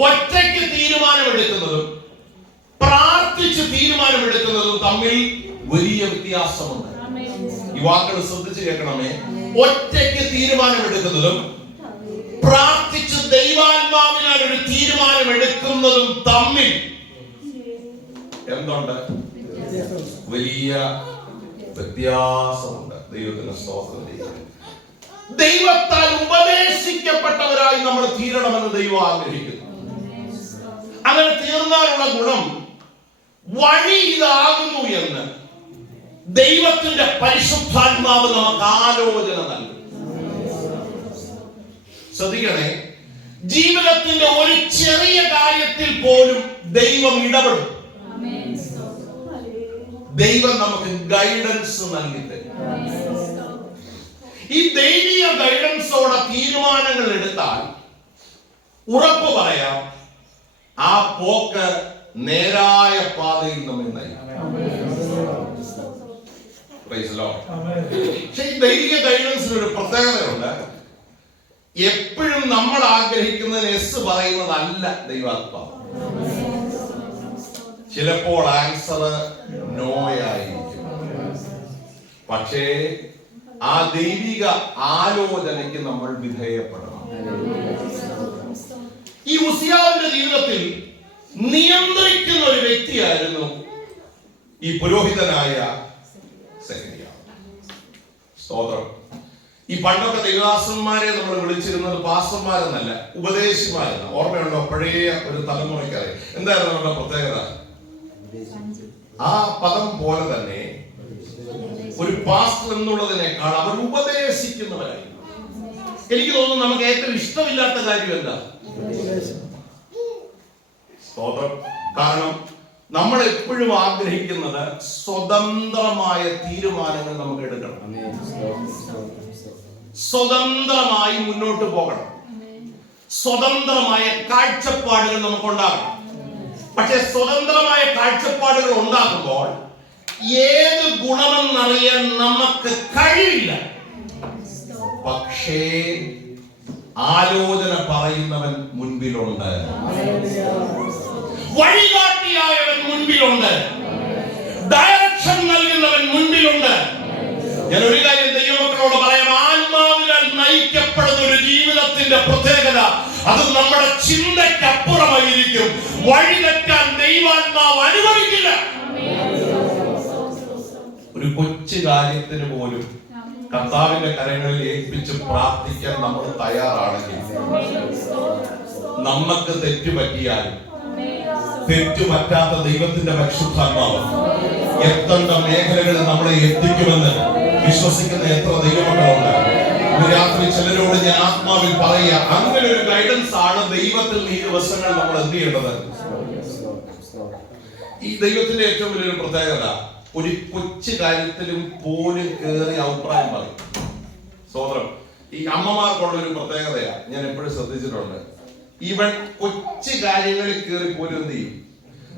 ഒറ്റയ്ക്ക് തീരുമാനമെടുക്കുന്നതും പ്രാർത്ഥിച്ച് തീരുമാനമെടുക്കുന്നതും തമ്മിൽ വലിയ വ്യത്യാസമുണ്ട്. ഈ വാക്കുകൾ ശ്രദ്ധിച്ച് കേൾക്കണമേ. ഒറ്റയ്ക്ക് തീരുമാനമെടുക്കുന്നതും പ്രാർത്ഥിച്ച് ദൈവാത്മാവിനാൽ ഒരു തീരുമാനമെടുക്കുന്നതും തമ്മിൽ എന്തുണ്ട്? വലിയ വ്യത്യാസമുണ്ട്. ദൈവത്തിന് സ്തോത്രം. ദൈവത്താൽ ഉപദേശിക്കപ്പെട്ടവരായി നമ്മൾ തീരണമെന്ന് ദൈവം ആഗ്രഹിക്കുന്നു. അങ്ങനെ തീർന്നാലുള്ള ഗുണം, വഴി ഇതാകുന്നു എന്ന് ദൈവത്തിന്റെ പരിശുദ്ധാത്മാവ് നമുക്ക് ആലോചന നൽകും. ശ്രദ്ധിക്കണേ, ജീവിതത്തിന്റെ ഒരു ചെറിയ കാര്യത്തിൽ പോലും ദൈവം ഇടപെടും. ദൈവം നമുക്ക് ഗൈഡൻസ് നൽകി തരും. ഈ ദൈവിക ഗൈഡൻസോടെ തീരുമാനങ്ങൾ എടുത്താൽ ഉറപ്പ് പറയാം, ആ പോക്ക് നേരായ പാതയിൽ നമ്മെ നയിക്കും. പക്ഷെ ഈ ദൈവിക ഗൈഡൻസിന് ഒരു പ്രത്യേകതയുണ്ട്. എപ്പോഴും നമ്മൾ ആഗ്രഹിക്കുന്നതിന് എസ് പറയുന്നതല്ല ദൈവാത്മാവ്. ചിലപ്പോൾ ആൻസർ നോയായിരിക്കും. പക്ഷേ ആ ദൈവിക ആലോചനയ്ക്ക് നമ്മൾ വിധേയപ്പെടണം. ഈ ഉസിയാവിന്റെ ജീവിതത്തിൽ നിയന്ത്രിക്കുന്ന ഒരു വ്യക്തിയായിരുന്നു ഈ പുരോഹിതനായ സെഖര്യാവ്. സ്തോത്രം. ഈ പണ്ടൊക്കെ ദൈവദാസന്മാരെ നമ്മൾ വിളിച്ചിരുന്നത് പാസ്റ്റർമാരെന്നല്ല, ഉപദേശിമാരെന്ന്. ഓർമ്മയുണ്ടോ? പഴയ ഒരു തലമുറയ്ക്കറിയാം എന്തായിരുന്നു അവരുടെ പ്രത്യേകത. ആ പദം പോലെ തന്നെ ഒരു പാസ്റ്റർ എന്നുള്ളതിനേക്കാൾ അവർ ഉപദേശിക്കുന്നവരായി. എനിക്ക് തോന്നുന്നു നമുക്ക് ഏറ്റവും ഇഷ്ടമില്ലാത്ത കാര്യം എന്താ? സ്തോത്രം. കാരണം നമ്മൾ എപ്പോഴും ആഗ്രഹിക്കുന്നത് സ്വതന്ത്രമായ തീരുമാനങ്ങൾ നമുക്ക് എടുക്കണം, സ്വതന്ത്രമായി മുന്നോട്ട് പോകണം, സ്വതന്ത്രമായ കാഴ്ചപ്പാടുകൾ നമുക്കുണ്ടാകണം. പക്ഷെ സ്വതന്ത്രമായ കാഴ്ചപ്പാടുകൾ ഉണ്ടാകുമ്പോൾ ഏത് ഗുണമെന്നറിയാൻ നമുക്ക് കഴിയില്ല. പക്ഷേ ആലോചന പറയുന്നവൻ മുൻപിലുണ്ട്, വഴികാട്ടിയായവൻ മുൻപിലുണ്ട്, ഡയറക്ഷൻ നൽകുന്നവൻ മുൻപിലുണ്ട്. ഞാൻ ഒരു കാര്യം ദൈവമക്കളോട് പറയാം, ആത്മാവിനാൽ നയിക്കപ്പെടുന്ന ഒരു ജീവിതത്തിന്റെ പ്രത്യേകത അത് നമ്മുടെ ചിന്തയ്ക്കപ്പുറമായിരിക്കും. വഴി തെറ്റാൻ ദൈവാത്മാവ് അനുവദിക്കില്ല. ഒരു കൊച്ചു കാര്യത്തിന് പോലും കർത്താവിന്റെ കരങ്ങളിൽ ഏൽപ്പിച്ച് പ്രാർത്ഥിക്കാൻ നമ്മൾ തയ്യാറാണെങ്കിൽ, നമുക്ക് തെറ്റുപറ്റിയാലും തെറ്റുപറ്റാത്ത ദൈവത്തിന്റെ പരിശുദ്ധാത്മാവ് എത്തേണ്ട മേഖലകളിൽ നമ്മളെ എത്തിക്കുമെന്ന് വിശ്വസിക്കുന്ന എത്ര ദൈവമക്കളുണ്ട്. ഇന്ന് രാത്രി ചിലരോട് ഞാൻ ആത്മാവിൽ പറയുക, അങ്ങനെ ഒരു ഗൈഡൻസ് ആണ് ദൈവത്തിൽ ഈ ദിവസങ്ങൾ നമ്മൾ എന്ത് ചെയ്യേണ്ടത്. ഈ ദൈവത്തിന്റെ ഏറ്റവും വലിയൊരു പ്രത്യേകത, ഒരു കൊച്ചു കാര്യത്തിലും പോലും കയറി അഭിപ്രായം പറയും. സോദരം, ഈ അമ്മമാർക്കുള്ള ഒരു പ്രത്യേകതയാ ഞാൻ എപ്പോഴും ശ്രദ്ധിച്ചിട്ടുണ്ട്. ഈവൻ കൊച്ചു കാര്യങ്ങളിൽ കയറി പോലും എന്ത് ചെയ്യും.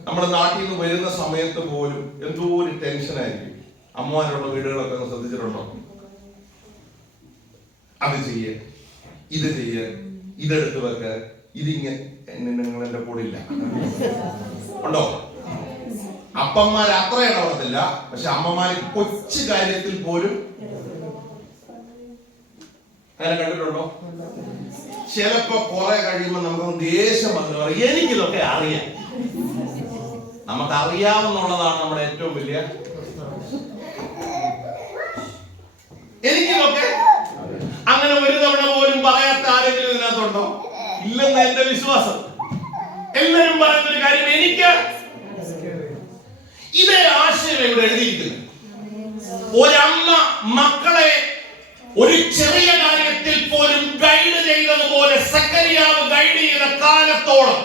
നമ്മുടെ നാട്ടിൽ നിന്ന് വരുന്ന സമയത്ത് പോലും എന്തോ ഒരു ടെൻഷൻ ആയിരിക്കും. അമ്മമാരുള്ള വീടുകളൊക്കെ ശ്രദ്ധിച്ചിട്ടുണ്ടോ? അത് ചെയ്യ, ഇത് ചെയ്യ, ഇതെടുത്ത് വെക്ക, ഇതിങ്ങനെ. നിങ്ങൾ എന്റെ കൂടെ ഇല്ല ഉണ്ടോ? അപ്പന്മാർ അത്ര ഇടപെടത്തില്ല, പക്ഷെ അമ്മമാര് കൊച്ചു കാര്യത്തിൽ പോലും അങ്ങനെ കണ്ടിട്ടുണ്ടോ? ചിലപ്പോ കുറെ കഴിയുമ്പോൾ നമുക്ക് ദേഷ്യം വന്നു പറയും, എനിക്കിതൊക്കെ അറിയാം. നമുക്കറിയാവുന്നുള്ളതാണ് നമ്മുടെ ഏറ്റവും വലിയ. എനിക്കിതൊക്കെ അങ്ങനെ ഒരു തവണ പോലും പറയാത്ത ആരെങ്കിലും ഇതിനകത്തുണ്ടോ? ഇല്ലെന്ന് എന്റെ വിശ്വാസം. എല്ലാവരും പറയുന്നൊരു കാര്യം, എനിക്ക് ഇതേ ആശയം ഇവിടെ എഴുതിയിരിക്കുന്നു. ഒരമ്മ മക്കളെ ഒരു ചെറിയ കാര്യത്തിൽ പോലും ഗൈഡ് ചെയ്തതുപോലെ സെഖര്യാവ് ഗൈഡ് ചെയ്ത കാലത്തോളം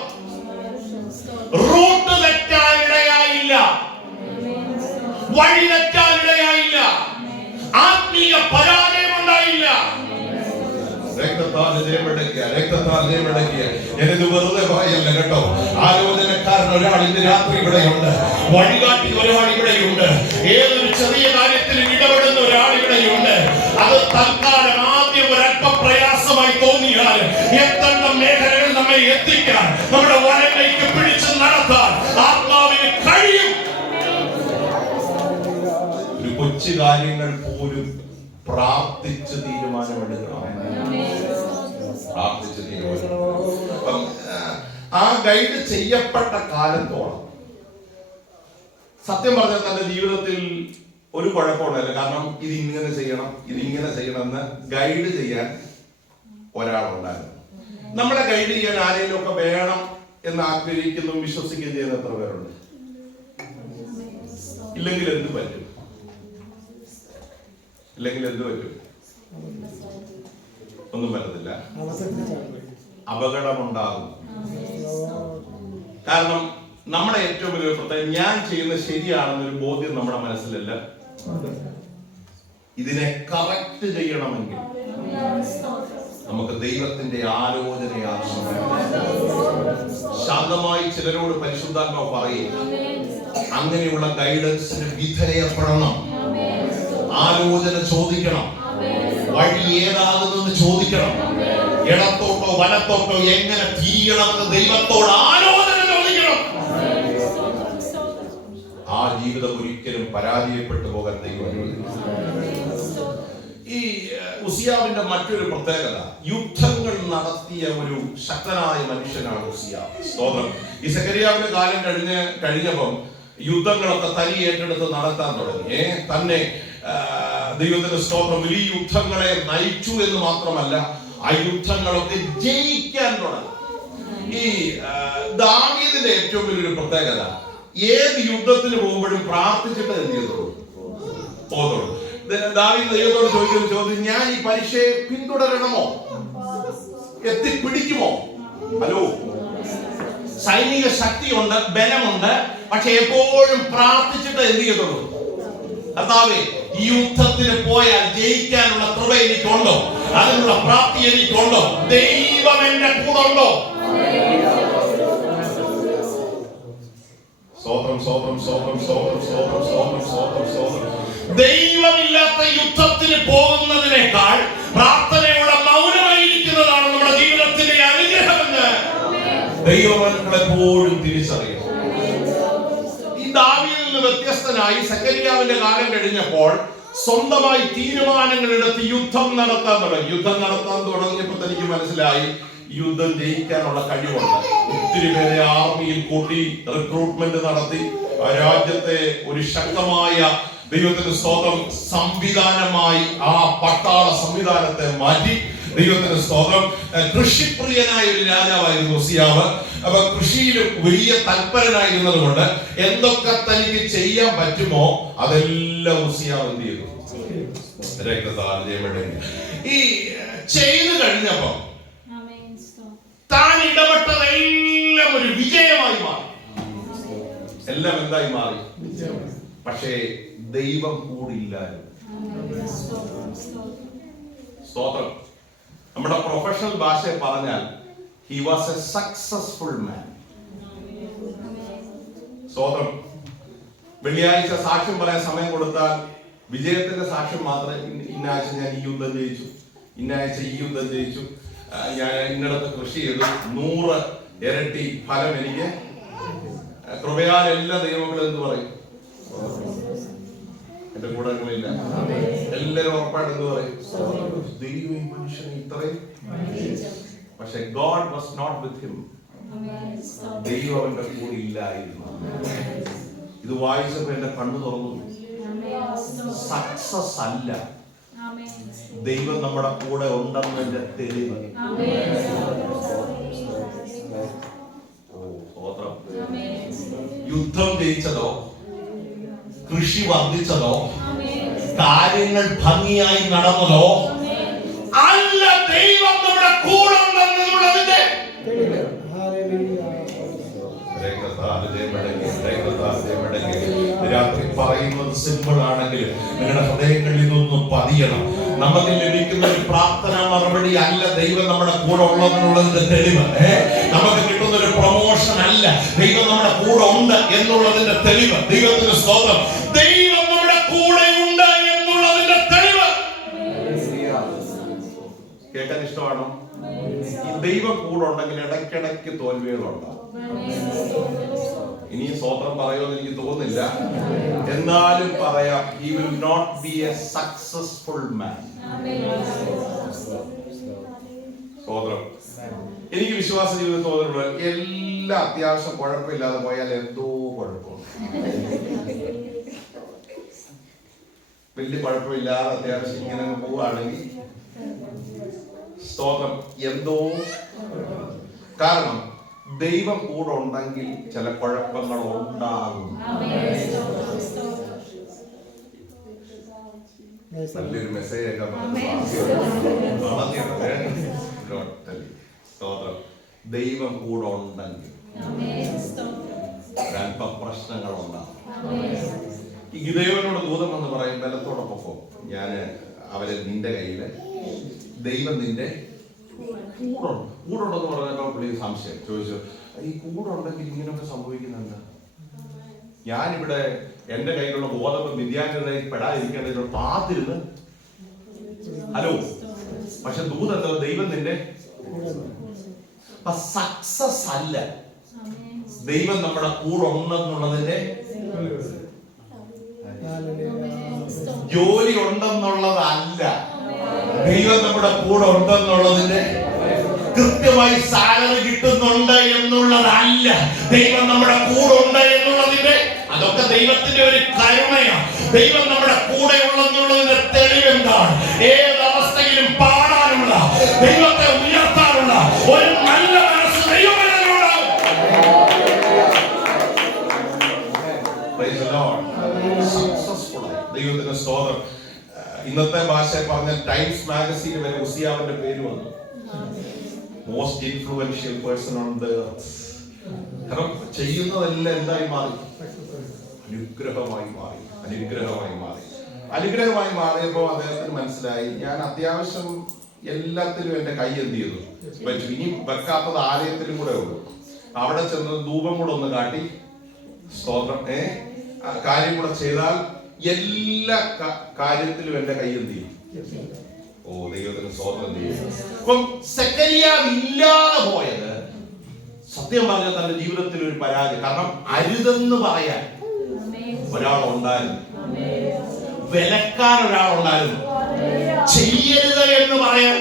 റൂട്ട് തെറ്റാനിടയായില്ല, വഴി തെറ്റാനിടയായില്ല, ആത്മീയ പരാജയം ഉണ്ടായില്ല. ഞാനിത് വെറുതെ പറയല്ല കേട്ടോ. ആലോചനക്കാരൻ ഒരാൾ ഇന്ന് രാത്രി ഇവിടെയുണ്ട്, വഴികാട്ടി ഒരാൾ ഇവിടെയുണ്ട്, ഏതൊരു ചെറിയ കാര്യത്തിലും ഇടപെടുന്ന ഒരാൾ ഇവിടെയുണ്ട്. അത് തൽക്കാലം ആദ്യം ഒരല്പ പ്രയാസമായി തോന്നിയാൽ എത്തേണ്ട മേഖലകൾ നമ്മെ എത്തിക്കാൻ, നമ്മുടെ വലയിലേക്ക് പിടിച്ചു നടത്താൻ ആത്മാവിന് കഴിയും. ഒരു കൊച്ചു കാര്യങ്ങൾ പോലും പ്രാർത്ഥിച്ച് തീരുമാനമെടുക്കണം. പ്രാർത്ഥിച്ച് തീരുമാനം. ആ ഗൈഡ് ചെയ്യപ്പെട്ട കാലത്തോളം സത്യം പറഞ്ഞാൽ തന്റെ ജീവിതത്തിൽ ഒരു കുഴപ്പമുണ്ടല്ല. കാരണം ഇതിങ്ങനെ ചെയ്യണം, ഇതിങ്ങനെ ചെയ്യണം എന്ന് ഗൈഡ് ചെയ്യാൻ ഒരാളുണ്ടായിരുന്നു. നമ്മളെ ഗൈഡ് ചെയ്യാൻ ആരെങ്കിലും ഒക്കെ വേണം എന്ന് ആഗ്രഹിക്കുന്നതും വിശ്വസിക്കുകയും ചെയ്യുന്ന എത്ര പേരുണ്ട്? ഇല്ലെങ്കിൽ എന്ത് പറ്റും? ഇല്ലെങ്കിൽ എന്ത് പറ്റും? ഒന്നും പറ്റത്തില്ല. അപകടമുണ്ടാകും. കാരണം നമ്മുടെ ഏറ്റവും വലിയ പ്രത്യേകം ഞാൻ ചെയ്യുന്നത് ശരിയാണെന്നൊരു ബോധ്യം നമ്മുടെ മനസ്സിലല്ല. ഇതിനെ കറക്റ്റ് ചെയ്യണമെങ്കിൽ നമുക്ക് ദൈവത്തിന്റെ ആലോചന ആവശ്യമാണ്. ശാന്തമായി ചിലരോട് പരിശുദ്ധാത്മാവ് പറയും, അങ്ങനെയുള്ള ഗൈഡൻസിന് വിധേയപ്പെടണം. ആലോചന ചോദിക്കണം, വഴി ഏതാകുന്നെന്ന് ചോദിക്കണം, ഇടത്തോട്ടോ വലത്തോട്ടോ എങ്ങനെ തിരിയണമെന്ന് ദൈവത്തോട് ആലോചന ചോദിക്കണം. ആ ജീവിതം ഒരിക്കലും പരാജയപ്പെട്ടു പോകാൻ ദൈവം അനുവദിക്കില്ല. ഈ ഉസിയാവിന്റെ മറ്റൊരു പ്രത്യേകത, യുദ്ധങ്ങൾ നടത്തിയ ഒരു ശക്തനായ മനുഷ്യനാണ് ഉസിയാവ്. സ്തോത്രം. ഈ സെഖര്യാവിന്റെ കാലം കഴിഞ്ഞപ്പം യുദ്ധങ്ങളൊക്കെ തനി ഏറ്റെടുത്ത് നടത്താൻ തുടങ്ങി. തന്നെ ദൈവത്തിന്റെ സ്തോത്രം വലിയ യുദ്ധങ്ങളെ നയിച്ചു എന്ന് മാത്രമല്ല, ആ യുദ്ധങ്ങളൊക്കെ ജയിക്കാൻ തുടങ്ങി. ഈ ദാവീദിന്റെ ഏറ്റവും വലിയൊരു പ്രത്യേകത, ഏത് യുദ്ധത്തിന് പോകുമ്പോഴും പ്രാർത്ഥിച്ചിട്ട് എന്ത് ചെയ്തോളൂ പോകുന്നുള്ളൂ. ദാവീദ് ദൈവത്തോട് ചോദിക്കുന്ന ചോദ്യം, ഞാൻ ഈ പരീക്ഷയെ പിന്തുടരണമോ, എത്തിപ്പിടിക്കുമോ? ഹലോ, സൈനിക ശക്തിയുണ്ട്, ബലമുണ്ട്, പക്ഷെ എപ്പോഴും പ്രാർത്ഥിച്ചിട്ട് എന്ത് ചെയ്തോളൂ? കർത്താവേ, ഈ യുദ്ധത്തിന് പോയാൽ ജയിക്കാനുള്ള കൃപ എനിക്കുണ്ടോ? അതിനുള്ള പ്രാപ്തി എനിക്കുണ്ടോ? ദൈവം എന്റെ കൂടെ ഉണ്ടോ? സ്തോത്രം, സ്തോത്രം, സ്തോത്രം, സ്തോത്രം, സ്തോത്രം, സ്തോത്രം, സ്തോത്രം, സ്തോത്രം. ദൈവമില്ലാത്ത യുദ്ധത്തിന് പോകുന്നതിനേക്കാൾ പ്രാർത്ഥനയോടെ മൗനമായിരിക്കുന്നതാണ് നമ്മുടെ ജീവിതത്തിന്റെ അനുഗ്രഹമെന്ന് ദൈവമക്കൾ എപ്പോഴും തിരിച്ചറിയണം. ഈ ദാവീദിൽ നിന്ന് വ്യത്യസ്തനായി സെഖര്യാവിന്റെ കാലം കഴിഞ്ഞപ്പോൾ സ്വന്തമായി തീരുമാനങ്ങൾ എടുത്ത് യുദ്ധം നടത്താൻ തുടങ്ങിയപ്പോൾ തനിക്ക് മനസ്സിലായി, യുദ്ധം ജയിക്കാനുള്ള കഴിവുണ്ട്. ഒത്തിരി പേരെ ആർമിയിൽ കൂട്ടി റിക്രൂട്ട്മെന്റ് നടത്തി രാജ്യത്തെ ഒരു ശക്തമായ ദൈവത്തിന്റെ സ്തോത്രം സംവിധാനമായി ആ പട്ടാള സംവിധാനത്തെ മാറ്റി. ദൈവത്തിന്റെ സ്തോത്രം. കൃഷിപ്രിയനായ ഒരു രാജാവായിരുന്നു ഉസിയാവ്. അപ്പൊ കൃഷിയിലും വലിയ തൽപരനായിരുന്നത് കൊണ്ട് എന്തൊക്കെ തനിക്ക് ചെയ്യാൻ പറ്റുമോ അതെല്ലാം ഉസിയാവ് എന്ത് ചെയ്തു? ഈ ചെയ്തു കഴിഞ്ഞപ്പോ താൻ ഇടപെട്ടതെല്ലാം ഒരു വിജയമായി മാറി. എല്ലാം എന്തായി മാറി? പക്ഷേ ദൈവം കൂടിയില്ലായിരുന്നു. സ്തോത്രം. നമ്മുടെ പ്രൊഫഷണൽ ഭാഷയെ പറഞ്ഞാൽ he was a successful man. സ്തോത്രം. വെള്ളിയാഴ്ച സാക്ഷ്യം പറയാൻ സമയം കൊടുത്താൽ വിജയത്തിന്റെ സാക്ഷ്യം മാത്രമേ, ഇന്ന ആഴ്ച ഞാൻ ഈ യുദ്ധം ജയിച്ചു, ഇന്ന ആഴ്ച ഈ യുദ്ധം ജയിച്ചു, ഞാൻ ഇന്നിടത്ത് കൃഷി ചെയ്തു, 100 ഇരട്ടി ഫലം എനിക്ക് കൃപയാൽ എല്ലാ ദൈവങ്ങളും എന്ത് പറയും? എന്റെ കൂടെ ഇല്ല. എല്ലാരും ഉറപ്പായിട്ട് എന്ത് പറയും? ദൈവം മനുഷ്യനെ ഇത്രയും. പക്ഷെ God was not with him. ദൈവം അവന്റെ കൂടെ ഇല്ലായിരുന്നു. ഇത് വായിച്ചപ്പോ എന്റെ കണ്ണു തുറന്നു. സക്സസ് അല്ല, ദൈവം നമ്മുടെ കൂടെ ഉണ്ടെന്നതിന്റെ തെളിവ്. യുദ്ധം ജയിച്ചതോ, കൃഷി വർദ്ധിച്ചതോ, കാര്യങ്ങൾ ഭംഗിയായി നടന്നതോ അല്ല, ദൈവം നമ്മുടെ കൂടെ ഉണ്ടെന്നുള്ളതിന്റെ രാത്രി പറയുന്നത് സിമ്പിൾ ആണെങ്കിൽ നിങ്ങളുടെ ഹൃദയങ്ങളിൽ ഇതൊന്നും പതിയണം. നമുക്ക് ലഭിക്കുന്ന ഒരു പ്രാർത്ഥന മറുപടി അല്ല ദൈവം നമ്മുടെ കൂടെ ഉള്ളതിനുള്ളതിന്റെ തെളിവ്. നമുക്ക് കിട്ടുന്ന ഒരു പ്രൊമോഷൻ അല്ല ദൈവം നമ്മുടെ കൂടെ ഉണ്ട് എന്നുള്ളതിന്റെ തെളിവ്. ദൈവത്തിന് സ്തോത്രം. ദൈവം നമ്മുടെ കൂടെ ഉണ്ട് എന്നുള്ളതിന്റെ തെളിവ്. കേൾക്കാൻ ഇഷ്ടമാണോ? ഈ ദൈവം കൂടെ ഉണ്ടെങ്കിൽ ഇടയ്ക്കിടയ്ക്ക് തോൽവികളുണ്ടാവും. ഇനി സ്തോത്രം പറയുമെന്ന് എനിക്ക് തോന്നുന്നില്ല, എന്നാലും പറയാം, he will not be a successful man. സ്തോത്രം. എനിക്ക് വിശ്വാസ ജീവിതത്തിൽ തോന്നുന്നു എല്ലാ അത്യാവശ്യം കുഴപ്പമില്ലാതെ പോയാൽ എന്തോ കുഴപ്പമുണ്ട്. വലിയ കുഴപ്പമില്ലാതെ അത്യാവശ്യം ഇങ്ങനെ പോവുകയാണെങ്കിൽ സ്തോത്രം എന്തോ. കാരണം ദൈവം കൂടെ ഉണ്ടെങ്കിൽ ചില കുഴപ്പങ്ങൾ ഉണ്ടാകും. നല്ലൊരു മെസ്സേജ് ഒക്കെ സ്തോത്രം. ദൈവം കൂടെ ഉണ്ടെങ്കിൽ ഒരല്പം പ്രശ്നങ്ങളുണ്ടാവും. ഈ ഗിദെയോനോട് ദൂതൻ എന്ന് പറയും, ബലത്തോടൊപ്പം ഞാൻ അവരെ നിന്റെ കയ്യില്, ദൈവം നിന്റെ കൂടുണ്ടെന്ന് പറഞ്ഞപ്പോ പുള്ളി സംശയം ചോദിച്ചു, ഈ കൂടുണ്ടെങ്കിൽ ഇങ്ങനെയൊക്കെ സംഭവിക്കുന്നുണ്ട്? ഞാനിവിടെ എന്റെ കയ്യിലുള്ള ഗോതമ്പ് മിദ്യാന്യതയിൽ പെടാതിരിക്കേണ്ടത് കാത്തിരുന്ന്, ഹലോ, പക്ഷെ ദൂതൻ എന്താ, ദൈവം നിന്റെ സക്സസ് അല്ല, ദൈവം നമ്മുടെ കൂടെ ഉണ്ടെന്നുള്ളതിന്റെ, ജോലി ഉണ്ടെന്നുള്ളതല്ല, ദൈവം നമ്മുടെ കൂടെ ഉണ്ടെന്നുള്ളതിന്റെ, കൃത്യമായി സാലറി കിട്ടുന്നുണ്ട് എന്നുള്ളതല്ല, ദൈവം നമ്മുടെ കൂടെ ഉണ്ട് എന്നുള്ളതിന്റെ, അതൊക്കെ ദൈവത്തിന്റെ ഒരു കരുണയാണ്. ദൈവം നമ്മുടെ കൂടെ ഉള്ളെന്നുള്ളതിന്റെ തെളിവെന്താണ്? ഏത് അവസ്ഥയിലും പാടാനുള്ള, ദൈവത്തെ ഉയർത്താനുള്ള ഒരു നല്ല മനസ്സ് ദൈവത്തിനുണ്ടാവും. സക്സസ്ഫുൾ ആയി ദൈവത്തിന്റെ സ്തോത്രം. ഇന്നത്തെ ഭാഷ പറഞ്ഞ ടൈംസ് മാഗസീൻ വരെ ഉസിയാവിന്റെ പേര് വന്നു, most influential person on the earth. കാരണം ചെയ്യുന്നതെല്ലാം എന്തായി മാറി? അനുഗ്രഹമായി മാറി. അനുഗ്രഹമായി മാറിയപ്പോ അദ്ദേഹത്തിന് മനസ്സിലായി, ഞാൻ അത്യാവശ്യം എല്ലാത്തിലും എന്റെ കൈ എന്ത് ചെയ്തു വെച്ചു. ഇനി വെക്കാത്തത് ആലയത്തിലും കൂടെ ഉള്ളൂ. അവിടെ ചെന്ന് ധൂപം കൂടെ ഒന്ന് കാട്ടി, സ്തോത്രം, കാര്യം കൂടെ ചെയ്താൽ എല്ലാ കാര്യത്തിലും എന്റെ കൈ എന്ത് ചെയ്യും? ഓ, ദൈവത്തിന് സ്തോത്രം ചെയ്യും. അപ്പം സെക്കരിയാവ് ഇല്ലാതെ പോയത് സത്യം പറഞ്ഞാൽ തന്റെ ജീവിതത്തിൽ ഒരു പരാജയം. കാരണം അരുതെന്ന് പറയാൻ ഒരാളുണ്ടായിരുന്നു, വിലക്കാൻ ഒരാളുണ്ടായിരുന്നു, ചെയ്യരുത് എന്ന് പറയാൻ.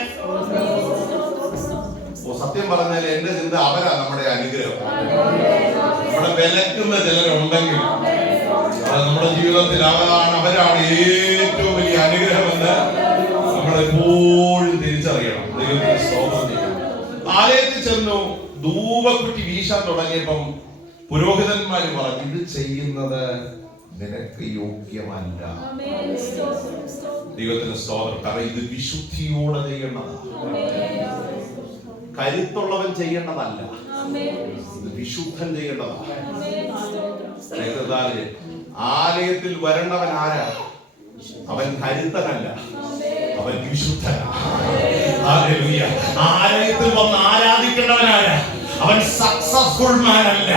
ഓ, സത്യം പറഞ്ഞാൽ എന്റെ ചിന്ത അവരാ നമ്മുടെ അനുഗ്രഹം. നമ്മുടെ വിലക്കുന്ന ചിലരുണ്ടെങ്കിൽ അത് നമ്മുടെ ജീവിതത്തിൽ അവരാണ് ഏറ്റവും വലിയ അനുഗ്രഹമെന്ന് നമ്മളെപ്പോഴും തിരിച്ചറിയണം. ദൈവത്തിന് സ്തോത്രം ചെയ്യണം. ആലയത്തിൽ ചെന്നു ധൂപക്കുറ്റി വീശാൻ തുടങ്ങിയപ്പം പുരോഹിതന്മാര് പറഞ്ഞു, ഇത് ചെയ്യുന്നത് നിനക്ക് യോഗ്യമല്ല. ദൈവത്തിന് സ്തോത്രം. കാരണം ഇത് വിശുദ്ധിയോടെ ചെയ്യേണ്ടതാണ്, കരുത്തുള്ളവൻ ചെയ്യേണ്ടതല്ല, ഇത് വിശുദ്ധൻ ചെയ്യേണ്ടതാണ്. ആലയത്തിൽ വരേണ്ടവൻ ആരാ? അവൻ കരുത്തനല്ല, അവൻ വിശുദ്ധനാണ്. ആലയത്തിൽ വന്ന് ആരാധിക്കേണ്ടവനാരാ? അവൻ സക്സസ്ഫുൾ മാൻ അല്ല,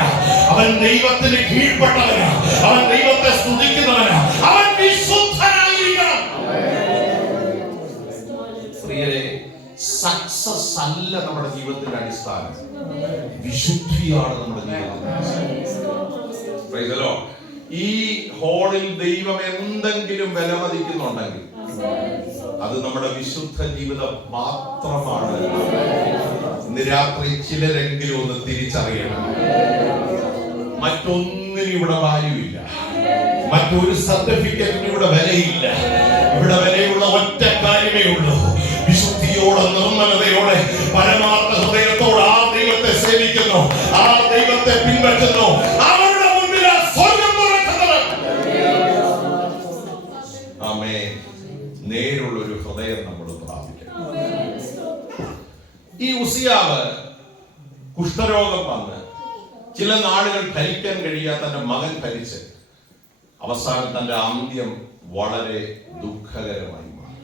അവൻ ദൈവത്തിന് കീഴ്പ്പെട്ടവനാ, അവൻ ദൈവത്തെ സ്തുതിക്കുന്നവനാ, അവൻ വിശുദ്ധനായിരിക്കണം. പ്രിയരെ, സക്സസ് അല്ല നമ്മുടെ ജീവിതത്തിന്റെ അടിസ്ഥാനം, വിശുദ്ധിയാണ് നമ്മുടെ ജീവിതത്തിൽ. ഈ ഹോളിൽ ദൈവം എന്തെങ്കിലും വിലമതിക്കുന്നുണ്ടെങ്കിൽ അത് നമ്മുടെ വിശുദ്ധ ജീവിതം മാത്രമാണ്. ഇന്ന് രാത്രി ചിലരെങ്കിലും ഒന്ന് തിരിച്ചറിയണം, മറ്റൊന്നിനും ഇവിടെ വാല്യൂയില്ല, മറ്റൊരു സർട്ടിഫിക്കറ്റിനും ഇവിടെ വിലയില്ല. ഇവിടെ വിലയുള്ള ഒറ്റ കാര്യമേ ഉള്ളൂ, വിശുദ്ധിയോടെ നിർമ്മലതയോടെ പരമാർത്ഥ ഹൃദയത്തോടെ ആ ദൈവത്തെ സേവിക്കുന്നു, ആ ദൈവത്തെ പിൻപറ്റുന്നു, അവരുടെ മുമ്പിൽ ആ സ്വർഗ്ഗം തുറക്കുന്നത്. ആമേൻ. നേരുള്ള ഒരു ഹൃദയം നമ്മൾ പ്രാപിക്കണം. ഈ ഉസിയാവ് കുഷ്ഠരോഗം വന്ന് ചില നാളുകൾ ഭരിക്കാൻ കഴിയാത്ത തന്റെ മകൻ ഭരിച്ച് അവസാനം തന്റെ അന്ത്യം വളരെ ദുഃഖകരമായി മാറി.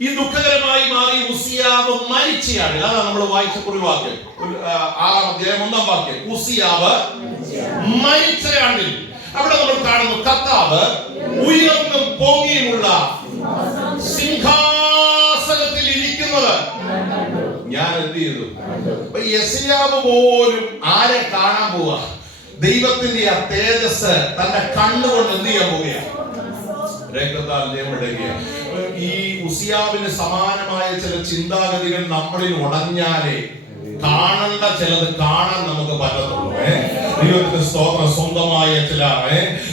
ഈ ദുഃഖകരമായി മാറി ഉസിയാവ് മരിച്ചയാണ്. അതാണ് നമ്മൾ വായിച്ച കുറിവാക്യം, 6-ാം അധ്യായം 1-ാം വാക്യം. ഉസിയാവ് മരിച്ചയാണ്ടിൽ അവിടെ നമ്മൾ കാണുന്നു, കർത്താവ് ഉയർന്നും പൊങ്ങിയുമുള്ള സിംഹാസനത്തിൽ ഇരിക്കുന്നത് ഞാൻ എന്ത് ചെയ്തു? യെശയ്യാവ് പോലും ആരെ കാണാൻ പോവാ? ദൈവത്തിന്റെ ആ തേജസ് തന്റെ കണ്ണുകൊണ്ട് എന്ത് ചെയ്യാൻ പോവുകയാണ്? രക്തത്താൽ ജയമെടുക്കുകയാണ്. ഈ ഉസിയാവിന് സമാനമായ ചില ചിന്താഗതികൾ നമ്മളിൽ ഉടഞ്ഞാലേ കാണേണ്ട ചിലത് കാണാൻ നമുക്ക് പറ്റത്തുള്ളൂ. ദൈവത്തിന്റെ സ്തോത്രം. സ്വന്തമായ ചില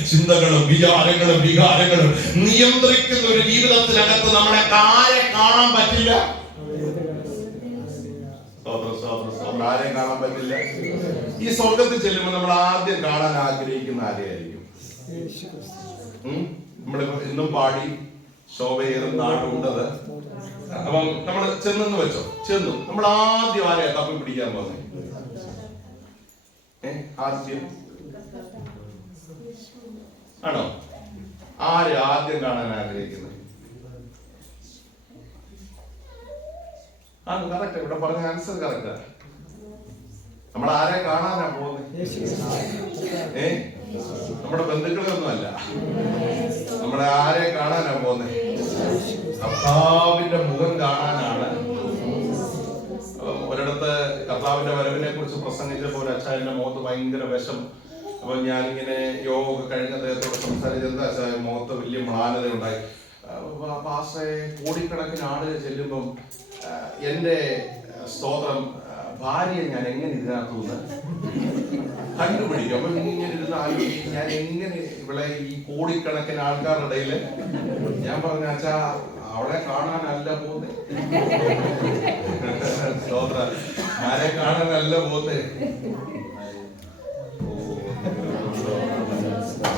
ചിന്തകളും വികാരങ്ങളും നിയന്ത്രിക്കുന്ന ഒരു ജീവിതത്തിനകത്ത് നമ്മളെ ആരെ കാണാൻ പറ്റില്ല? ആരെയും കാണാൻ പറ്റില്ല. ഈ സ്വർഗത്തിൽ ചെല്ലുമ്പോൾ നമ്മൾ ആദ്യം കാണാൻ ആഗ്രഹിക്കുന്ന ആരെയായിരിക്കും? നമ്മളിപ്പോ ഇന്നും പാടി ശോഭയേറും നാടുണ്ടത്. അപ്പം നമ്മൾ ചെന്നെന്ന് വെച്ചോ, ചെന്നു നമ്മൾ ആദ്യം ആരെയാ തപ്പി പിടിക്കാൻ പോകുന്നത്? ആദ്യം ആണോ? ആരെ ആദ്യം കാണാൻ ആഗ്രഹിക്കുന്നത്? കറക്റ്റ്, ഇവിടെ പറഞ്ഞ ആൻസർ കറക്റ്റാ. നമ്മൾ ആരെ കാണാനാ പോകുന്നത്? നമ്മുടെ ബന്ധുക്കളൊന്നുമല്ല. നമ്മുടെ ആരെ കാണാനാ പോകുന്നത്? കർത്താവിന്റെ മുഖം കാണാനാണ്. ഒരിടത്ത് കർത്താവിന്റെ വരവിനെ കുറിച്ച് പ്രസംഗിച്ചപ്പോൾ ഒരു അച്ചായന്റെ മുഖത്ത് ഭയങ്കര വിഷം. അപ്പൊ ഞാനിങ്ങനെ യോഗ കഴിഞ്ഞ അദ്ദേഹത്തോട് സംസാരിച്ചത് അച്ചായ മുഖത്ത് വലിയ മ്ലാനത ഉണ്ടായി. പാസ്റ്റേ, കോടിക്കണക്കിന് ആളുകൾ ചെല്ലുമ്പം എന്റെ സ്തോത്രം ഭാര്യയെ ഞാൻ എങ്ങനെ ഇതിനകത്തുനിന്ന് കണ്ടുപിടിക്കും? അപ്പൊ ഇങ്ങനെ ഇരുന്ന് ആലോചിക്കും, ഞാൻ എങ്ങനെ ഇവിടെ ഈ കോടിക്കണക്കിന് ആൾക്കാരുടെ ഇടയില്. ഞാൻ പറഞ്ഞ അച്ഛാ, അവളെ കാണാനല്ല പോകുന്നത്, സ്തോത്രം, ആരെ കാണാനല്ല പോകുന്നത്.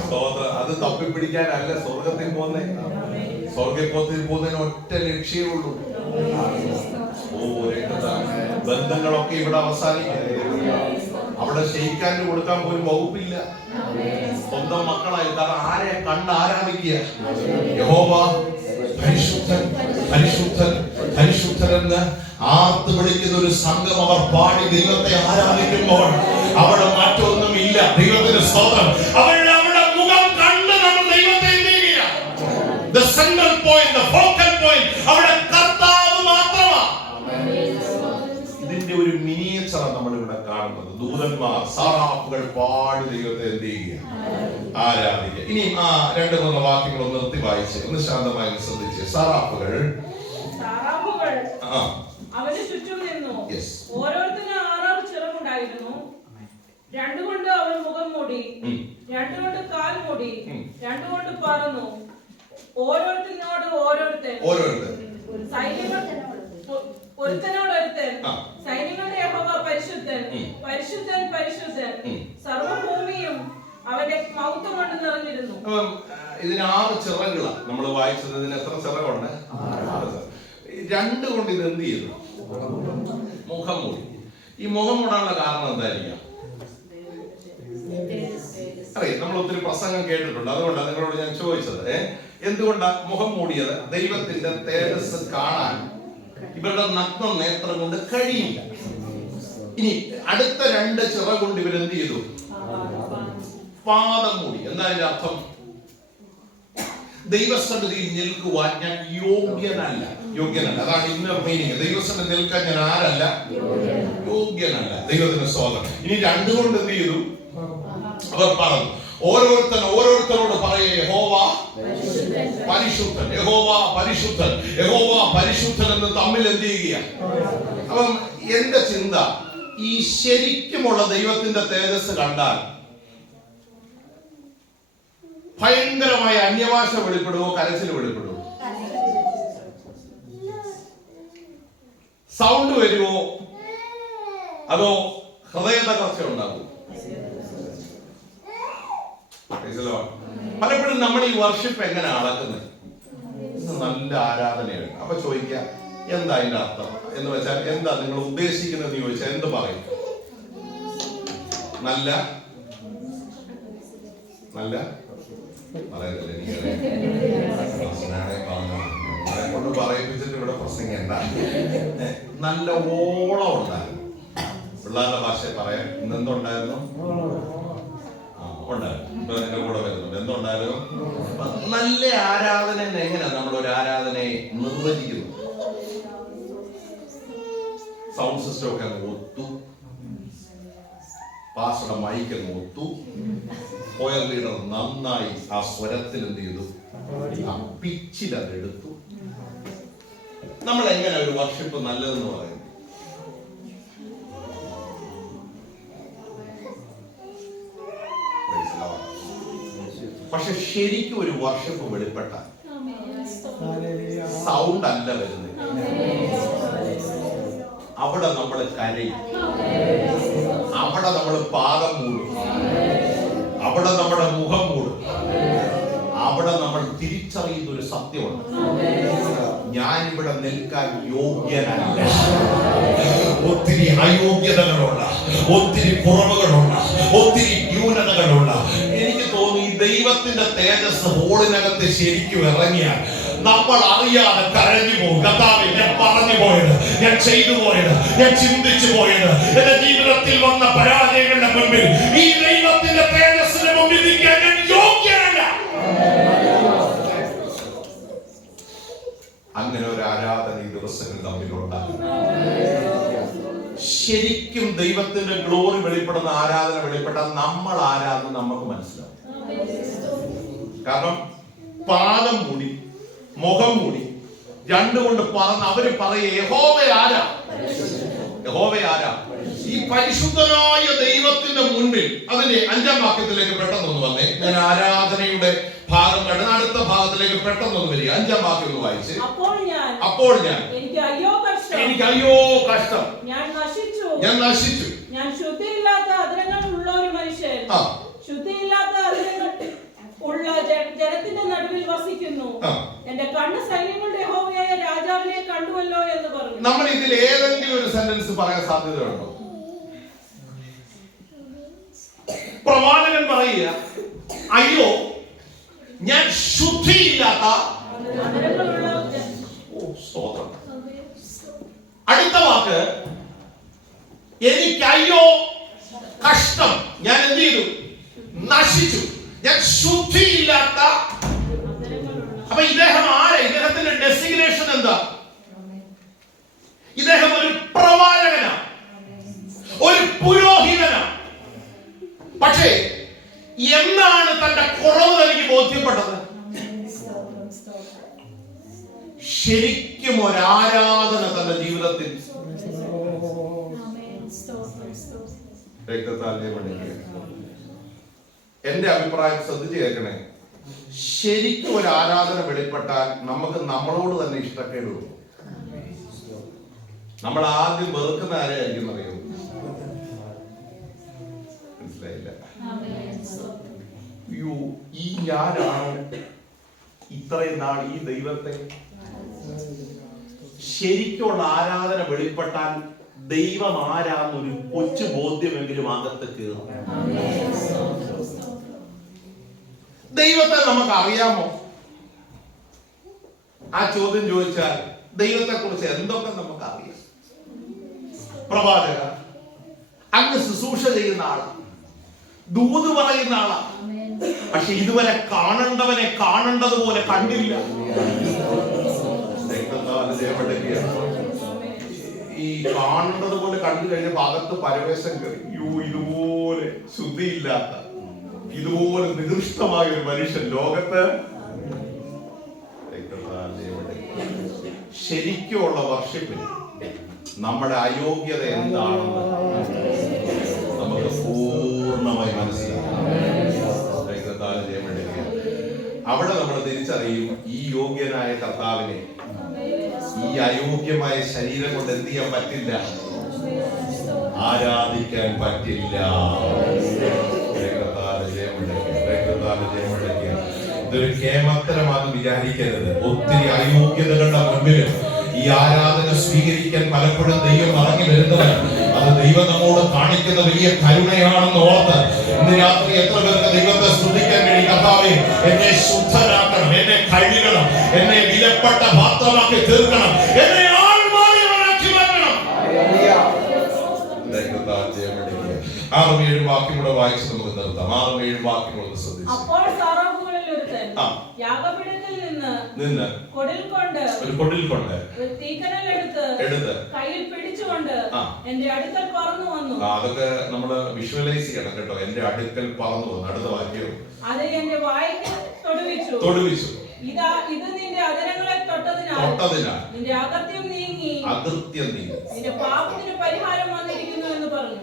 സ്തോത്രം, അത് തപ്പിപ്പിടിക്കാനല്ല സ്വർഗത്തിൽ പോകുന്നേ. സ്വർഗത്തിൽ പോകുന്നതിന് ഒറ്റ ലക്ഷ്യമേ ഉള്ളൂ. ബന്ധങ്ങളൊക്കെ ഇവിടെ അവസാനിക്കുന്നത്. അവിടെ ക്ഷയിക്കാൻ കൊടുക്കാൻ പോലും വകുപ്പില്ല. സ്വന്തം മക്കളായി. കാരണം ആരെ കണ്ട് ആരാധിക്കുക? യഹോവ പരിശുദ്ധൻ, പരിശുദ്ധൻ, പരിശുദ്ധൻ എന്ന് ആർത്ത് വിളിക്കുന്ന ഒരു സംഘം അവർ പാടി ദൈവത്തെ ആരാധിക്കുമ്പോൾ അവിടെ മറ്റൊന്നും ഇല്ല. ദൈവത്തിന്റെ സ്തോത്രം. അവരുടെ മുഖം കണ്ട് നമ്മൾ ദൈവത്തെ the central point, the focal point, അവിടെ കർത്താവ് മാത്രമാണ്. ഇതിന്റെ ഒരു മിനിയേച്ചർ നമ്മൾ ഇവിടെ കാണുന്നത്. ദൂതന്മാർ, സാറാഫുകൾ പാടി ദൈവത്തെ എന്ത് ചെയ്യുക? ആരാധിക്കുക. ഇനി ആ 2-3 വാക്യങ്ങൾ ഒന്ന് നിർത്തി വായിച്ച് ഒന്ന് ശാന്തമായി ശ്രദ്ധിച്ച്. സാറാഫുകൾ അവന് ചുറ്റും നിന്നു. ഓരോരുത്തരും 6 ചിറകുണ്ടായിരുന്നു. 2 കൊണ്ട് അവൻ മുഖം മൂടി, 2 കൊണ്ട് കാൽ മൂടി, 2 കൊണ്ട് പറന്നു. ഓരോരുത്തനോട് ഓരോരുത്തൻ, ഒരുത്തനോടൊരുത്തൻ, സൈന്യങ്ങളുടെ യഹോവ പരിശുദ്ധൻ, പരിശുദ്ധൻ, പരിശുദ്ധൻ, സർവ്വഭൂമിയും അവന്റെ മഹത്വം കൊണ്ട് നിറഞ്ഞിരുന്നു. ഇതിന് 6 ചിറകുകളാണ് നമ്മൾ വായിച്ചത്. ഇതിന് എത്ര ചിറകുണ്ട്? 2 കൊണ്ട് ഇത് എന്ത് ചെയ്തു? മുഖം മൂടി. ഈ മുഖം മൂടാനുള്ള കാരണം എന്തായിരിക്കാം? അറിയാം, നമ്മൾ ഒത്തിരി പ്രസംഗം കേട്ടിട്ടുണ്ട്. അതുകൊണ്ടാണ് നിങ്ങളോട് ഞാൻ ചോദിച്ചത്. എന്തുകൊണ്ടാ മുഖം മൂടിയത്? ദൈവത്തിന്റെ തേജസ് കാണാൻ ഇവരുടെ നഗ്ന നേത്രം കൊണ്ട് കഴിയില്ല. ഇനി അടുത്ത 2 ചിറ കൊണ്ട് ഇവരെന്ത് ചെയ്തു? പാദം മൂടി. എന്താ അതിന്റെ അർത്ഥം? ദൈവസന്നിധിയിൽ നിൽക്കുവാൻ ഞാൻ യോഗ്യനല്ല. അതാണ് ഇന്നർ മീനിങ്. ദൈവസന്നിധി നിൽക്കാൻ ഞാൻ ആരല്ല? യോഗ്യനല്ല. ദൈവത്തിന്റെ സ്തോത്രം. ഇനി 2 കൊണ്ട് എന്ത് ചെയ്തു? അവർ പറഞ്ഞു. ഓരോരുത്തരോട് പറയേ, യഹോവ പരിശുദ്ധൻ, യഹോവ പരിശുദ്ധൻ, യഹോവ പരിശുദ്ധൻ എന്ന് തമ്മിൽ എന്ത് ചെയ്യുക? അപ്പം എന്റെ ചിന്ത, ഈ ശരിക്കുമുള്ള ദൈവത്തിന്റെ തേജസ് കണ്ടാൽ ഭയങ്കരമായ അന്യഭാഷ വെളിപ്പെടുവോ, കരച്ചിൽ വെളിപ്പെടുവോ, സൗണ്ട് വരുവോ, അതോ ഹൃദയ തകർച്ച ഉണ്ടാകുമോ? പലപ്പോഴും നമ്മൾ ഈ വർഷിപ്പ് എങ്ങനെ അളക്കുന്നത്? നല്ല ആരാധനയാണ്. അപ്പൊ ചോദിക്കുക, എന്താ അതിന്റെ അർത്ഥം എന്ന് വെച്ചാൽ എന്താ നിങ്ങൾ ഉദ്ദേശിക്കുന്നത് ചോദിച്ചാൽ എന്ത് പറയും? നല്ല നല്ല പറയത്തില്ലേ? കൊണ്ട് പറയിപ്പിച്ചിട്ട് ഇവിടെ പ്രസംഗിക്കണ്ട. നല്ല ഓളം ഉണ്ടായിരുന്നു. പിള്ളേരുടെ ഭാഷ പറയാൻ ഇന്നെന്തുണ്ടായിരുന്നു? ഉണ്ടായിരുന്നു. എന്റെ കൂടെ വരുന്നുണ്ട്. എന്തുണ്ടായിരുന്നു? നല്ല ആരാധന എങ്ങനെയാ നമ്മൾ ഒരു ആരാധനയെ നിർവചിക്കുന്നു? സൗണ്ട് സിസ്റ്റം ഒക്കെ അങ്ങ് ഒത്തു, പാസ്റ്ററുടെ മൈക്ക് അങ്ങ് ഒത്തു, കൊയർ ലീഡർ നന്നായി ആ സ്വരത്തിൽ എന്ത് ചെയ്തു? ആ പിച്ചിൽ അത് എടുത്തു. നമ്മൾ എങ്ങനെ ഒരു വർഷിപ്പ് നല്ലതെന്ന് പറയുന്നത്? പക്ഷെ ശരിക്കും ഒരു വർഷിപ്പ് വെളിപ്പെട്ടാൽ സൗണ്ട് അല്ല വരുന്നത്. അവിടെ നമ്മൾ കരയും, അവിടെ നമ്മൾ പാദം മൂടും, അവിടെ നമ്മുടെ മുഖം മൂടും, അവിടെ അവിടെ നമ്മൾ തിരിച്ചറിയുന്ന ഒരു സത്യമുണ്ട്. ഞാനിവിടെ നിൽക്കാൻ യോഗ്യനല്ല. ഒത്തിരി അയോഗ്യതകളുള്ള, ഒത്തിരി കുറവുകളുള്ള, ഒത്തിരി ന്യൂനതകളുള്ള. എനിക്ക് തോന്നി ഈ ദൈവത്തിന്റെ തേജസ് ഹോളിനകത്ത് ശരിക്കും ഇറങ്ങിയാൽ നമ്മൾ അറിയാതെ കരഞ്ഞു പോകും. കർത്താവേ, ഞാൻ പറഞ്ഞു പോയത്, ഞാൻ ചെയ്തു പോയത്, ഞാൻ ചിന്തിച്ചു പോയത്, എന്റെ ജീവിതത്തിൽ വന്ന പരാജയങ്ങളുടെ മുമ്പിൽ ഈ ദൈവത്തിന്റെ തേജസ്സിന് മുമ്പിൽ നിൽക്കാൻ ഞാൻ യോഗ്യനല്ല. അങ്ങനെ ഒരു ആരാധന ഈ ദിവസങ്ങൾ തമ്മിലുണ്ടാകും. ശരിക്കും ദൈവത്തിന്റെ ഗ്ലോറി വെളിപ്പെടുന്ന ആരാധന വെളിപ്പെട്ടാൽ നമ്മൾ ആരാധന നമുക്ക് മനസ്സിലാവും. കാരണം പാദം മൂടി, മുഖം മൂടി, രണ്ടുകൊണ്ട് പറഞ്ഞ് അവര് പറയ യഹോവ ആരാ, യഹോവ ആരാ. ഈ പരിശുദ്ധനായ ദൈവത്തിന്റെ മുൻപിൽ, അതിന്റെ 5-ാം വാക്യത്തിലേക്ക് പെട്ടെന്നൊന്ന് വന്നേ. ഞാൻ ആരാധനയുടെ ഭാഗം കടന്ന് അടുത്ത ഭാഗത്തിലേക്ക് പെട്ടെന്നൊന്ന് വരിക. 5-ാം വാക്യം ഒന്ന് വായിച്ച്. അപ്പോൾ ഞാൻ എനിക്ക് അയ്യോ കഷ്ടം, ഞാൻ നശിച്ചു, ഞാൻ ശുദ്ധിയില്ലാത്ത അതിരങ്ങൾ ഉള്ള ഒരു മനുഷ്യൻ, ശുദ്ധിയില്ലാത്ത അതിരങ്ങൾ ഉള്ള ജനത്തിന്റെ നടുവിൽ വസിക്കുന്നു. എന്റെ കണ്ണ് സൈന്യങ്ങളുടെ യഹോവയായ രാജാവിനെ കണ്ടുവല്ലോ എന്ന് പറഞ്ഞു. നമ്മൾ ഇതിൽ ഏതെങ്കിലും ഒരു സെന്റൻസ് പറയാൻ സാധ്യതയുണ്ടോ? പ്രവാചകൻ പറയുക, അയ്യോ ഞാൻ ശുദ്ധിയില്ലാത്ത. അടുത്ത വാക്ക്, എനിക്ക് അയ്യോ കഷ്ടം, ഞാൻ എന്ത് ചെയ്തു, നശിച്ചു, ഞാൻ ശുദ്ധിയില്ലാത്ത. അപ്പൊ ഇദ്ദേഹം ആരെ? ഇദ്ദേഹത്തിന്റെ ഡെസിഗ്നേഷൻ എന്താ? ഇദ്ദേഹം ഒരു പ്രവാചകനാണ്, ഒരു പുരോഹിതനാണ്. പക്ഷേ എന്നാണ് തന്റെ കുറവ് തനിക്ക് ബോധ്യപ്പെട്ടത്? ശരിക്കും ഒരാരാധന തന്റെ ജീവിതത്തിൽ എന്റെ അഭിപ്രായം ശ്രദ്ധിച്ച് കേൾക്കണേ. ശരിക്കും ഒരു ആരാധന വെളിപ്പെട്ടാൽ നമുക്ക് നമ്മളോട് തന്നെ ഇഷ്ടക്കേട് വരും. നമ്മൾ ആദ്യം വെറുക്കുന്ന ആരെയായിരിക്കും അറിയുമോ? മനസ്സിലായില്ല? അയ്യോ, ഈ ഞാനാണ് ഇത്രയും നാൾ ഈ ദൈവത്തെ. ശരിക്കുള്ള ആരാധന വെളിപ്പെട്ടാൽ ദൈവം ആരാന്നൊരു കൊച്ചു ബോധ്യമെങ്കിലും അകത്ത് കയറും. ദൈവത്തെ നമുക്ക് അറിയാമോ? ആ ചോദ്യം ചോദിച്ചാൽ ദൈവത്തെ കുറിച്ച് എന്തൊക്കെ നമുക്ക് അറിയാം? പ്രവാചക, അങ്ങ് ശുശ്രൂഷ ചെയ്യുന്ന ആളാണ്, ദൂത് പറയുന്ന ആളാണ്. പക്ഷെ ഇതുവരെ കാണേണ്ടവനെ കാണേണ്ടതുപോലെ കണ്ടില്ല. ഈ കാണേണ്ടത് പോലെ കണ്ടു കഴിഞ്ഞപ്പോൾ അകത്ത് പരവേശം കയറി. ഇതുപോലെ ശുദ്ധിയില്ലാത്ത, ഇതുപോലെ നികൃഷ്ടമായ ഒരു മനുഷ്യൻ ലോകത്ത്. ശരിക്കുള്ള വർഷിപ്പിൽ നമ്മുടെ അയോഗ്യത എന്താണെന്ന് നമുക്ക് പൂർണ്ണമായി മനസ്സിലാക്കാം. അവിടെ നമ്മൾ തിരിച്ചറിയും, ഈ യോഗ്യനായ കർത്താവിനെ ഈ അയോഗ്യമായ ശരീരം കൊണ്ട് എന്ത് ചെയ്യാൻ പറ്റില്ല, ആരാധിക്കാൻ പറ്റില്ല. ഇതൊരു കേമത്തരമാണെന്ന് വിചാരിക്കരുത്. ഒത്തിരി അയോഗ്യതകളുടെ മുമ്പിൽ ഈ ആരാധന സ്വീകരിക്കാൻ പലപ്പോഴും ദൈവം ഇറങ്ങി വരുന്നത് അത് ദൈവം നമ്മോട് കാണിക്കുന്ന വലിയ കരുണയാണെന്ന് ഓർത്ത് ഇന്ന് രാത്രി എത്ര പേർക്ക് ദൈവത്തെ സ്തുതിക്കാൻ കഴിയും? കർത്താവേ, എന്നെ ശുദ്ധനാക്കണം, എന്നെ കഴുകണം, എന്നെ വിലപ്പെട്ട പാത്രമാക്കി തീർക്കണം, എന്നെ ആൾമാറിയവനാക്കി മാറ്റണം. 6-7 വാക്യം കൂടെ വായിച്ച് നമുക്ക് നിർത്താം. 6-7 വാക്യം കൂടെ ശ്രദ്ധിച്ചു. അപ്പോൾ സാറാഫുകളിൽ ഒരുത്തൻ യാഗപീഠത്തിൽ നിന്ന് കൊടിൽ കൊണ്ട് തീക്കനൽ എടുത്ത് കയ്യിൽ പിടിച്ചുകൊണ്ട് എന്റെ അടുക്കൽ പറന്നു വന്നു. അതൊക്കെ നമ്മള് വിഷ്വലൈസ് ചെയ്യണം കേട്ടോ. എന്റെ അടുക്കൽ പറന്നു വന്നു. അടുത്ത വാക്യം, അത് എന്റെ വായ്ക്ക് തൊടുവിച്ചു. ഇത് നിന്റെ അധരങ്ങളെ തൊട്ടതിനാൽ നിന്റെ അകൃത്യം നീങ്ങി നിന്റെ പാപത്തിന് പരിഹാരം വന്നിരിക്കുന്നു എന്ന് പറഞ്ഞു.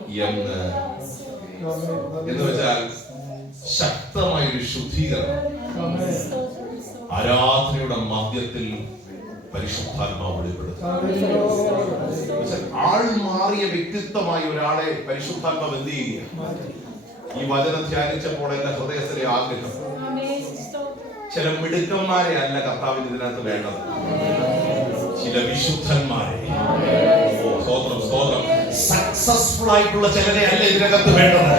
എന്ന് വെച്ചാൽ ശക്തമായ ഒരു ശുദ്ധീകരണം ആരാധനയുടെ മധ്യത്തിൽ പരിശുദ്ധാത്മാവ് വെളിപ്പെടുത്തും. ആൾ മാറിയ വ്യക്തിത്വമായ ഒരാളെ പരിശുദ്ധാത്മാവ് എന്ത് ചെയ്യുക? ഈ വചനം ധ്യാനിച്ചപ്പോൾ എന്റെ ഹൃദയത്തിലെ ആഗ്രഹം ചില മിടുക്കന്മാരെ അല്ല കർത്താവിന് ഇതിനകത്ത് വേണ്ടത്, ചില വിശുദ്ധന്മാരെ. സ്തോത്രം. സക്സസ്ഫുൾ ആയിട്ടുള്ള ചിലരെ അല്ല ഇതിനകത്ത് വേണ്ടത്,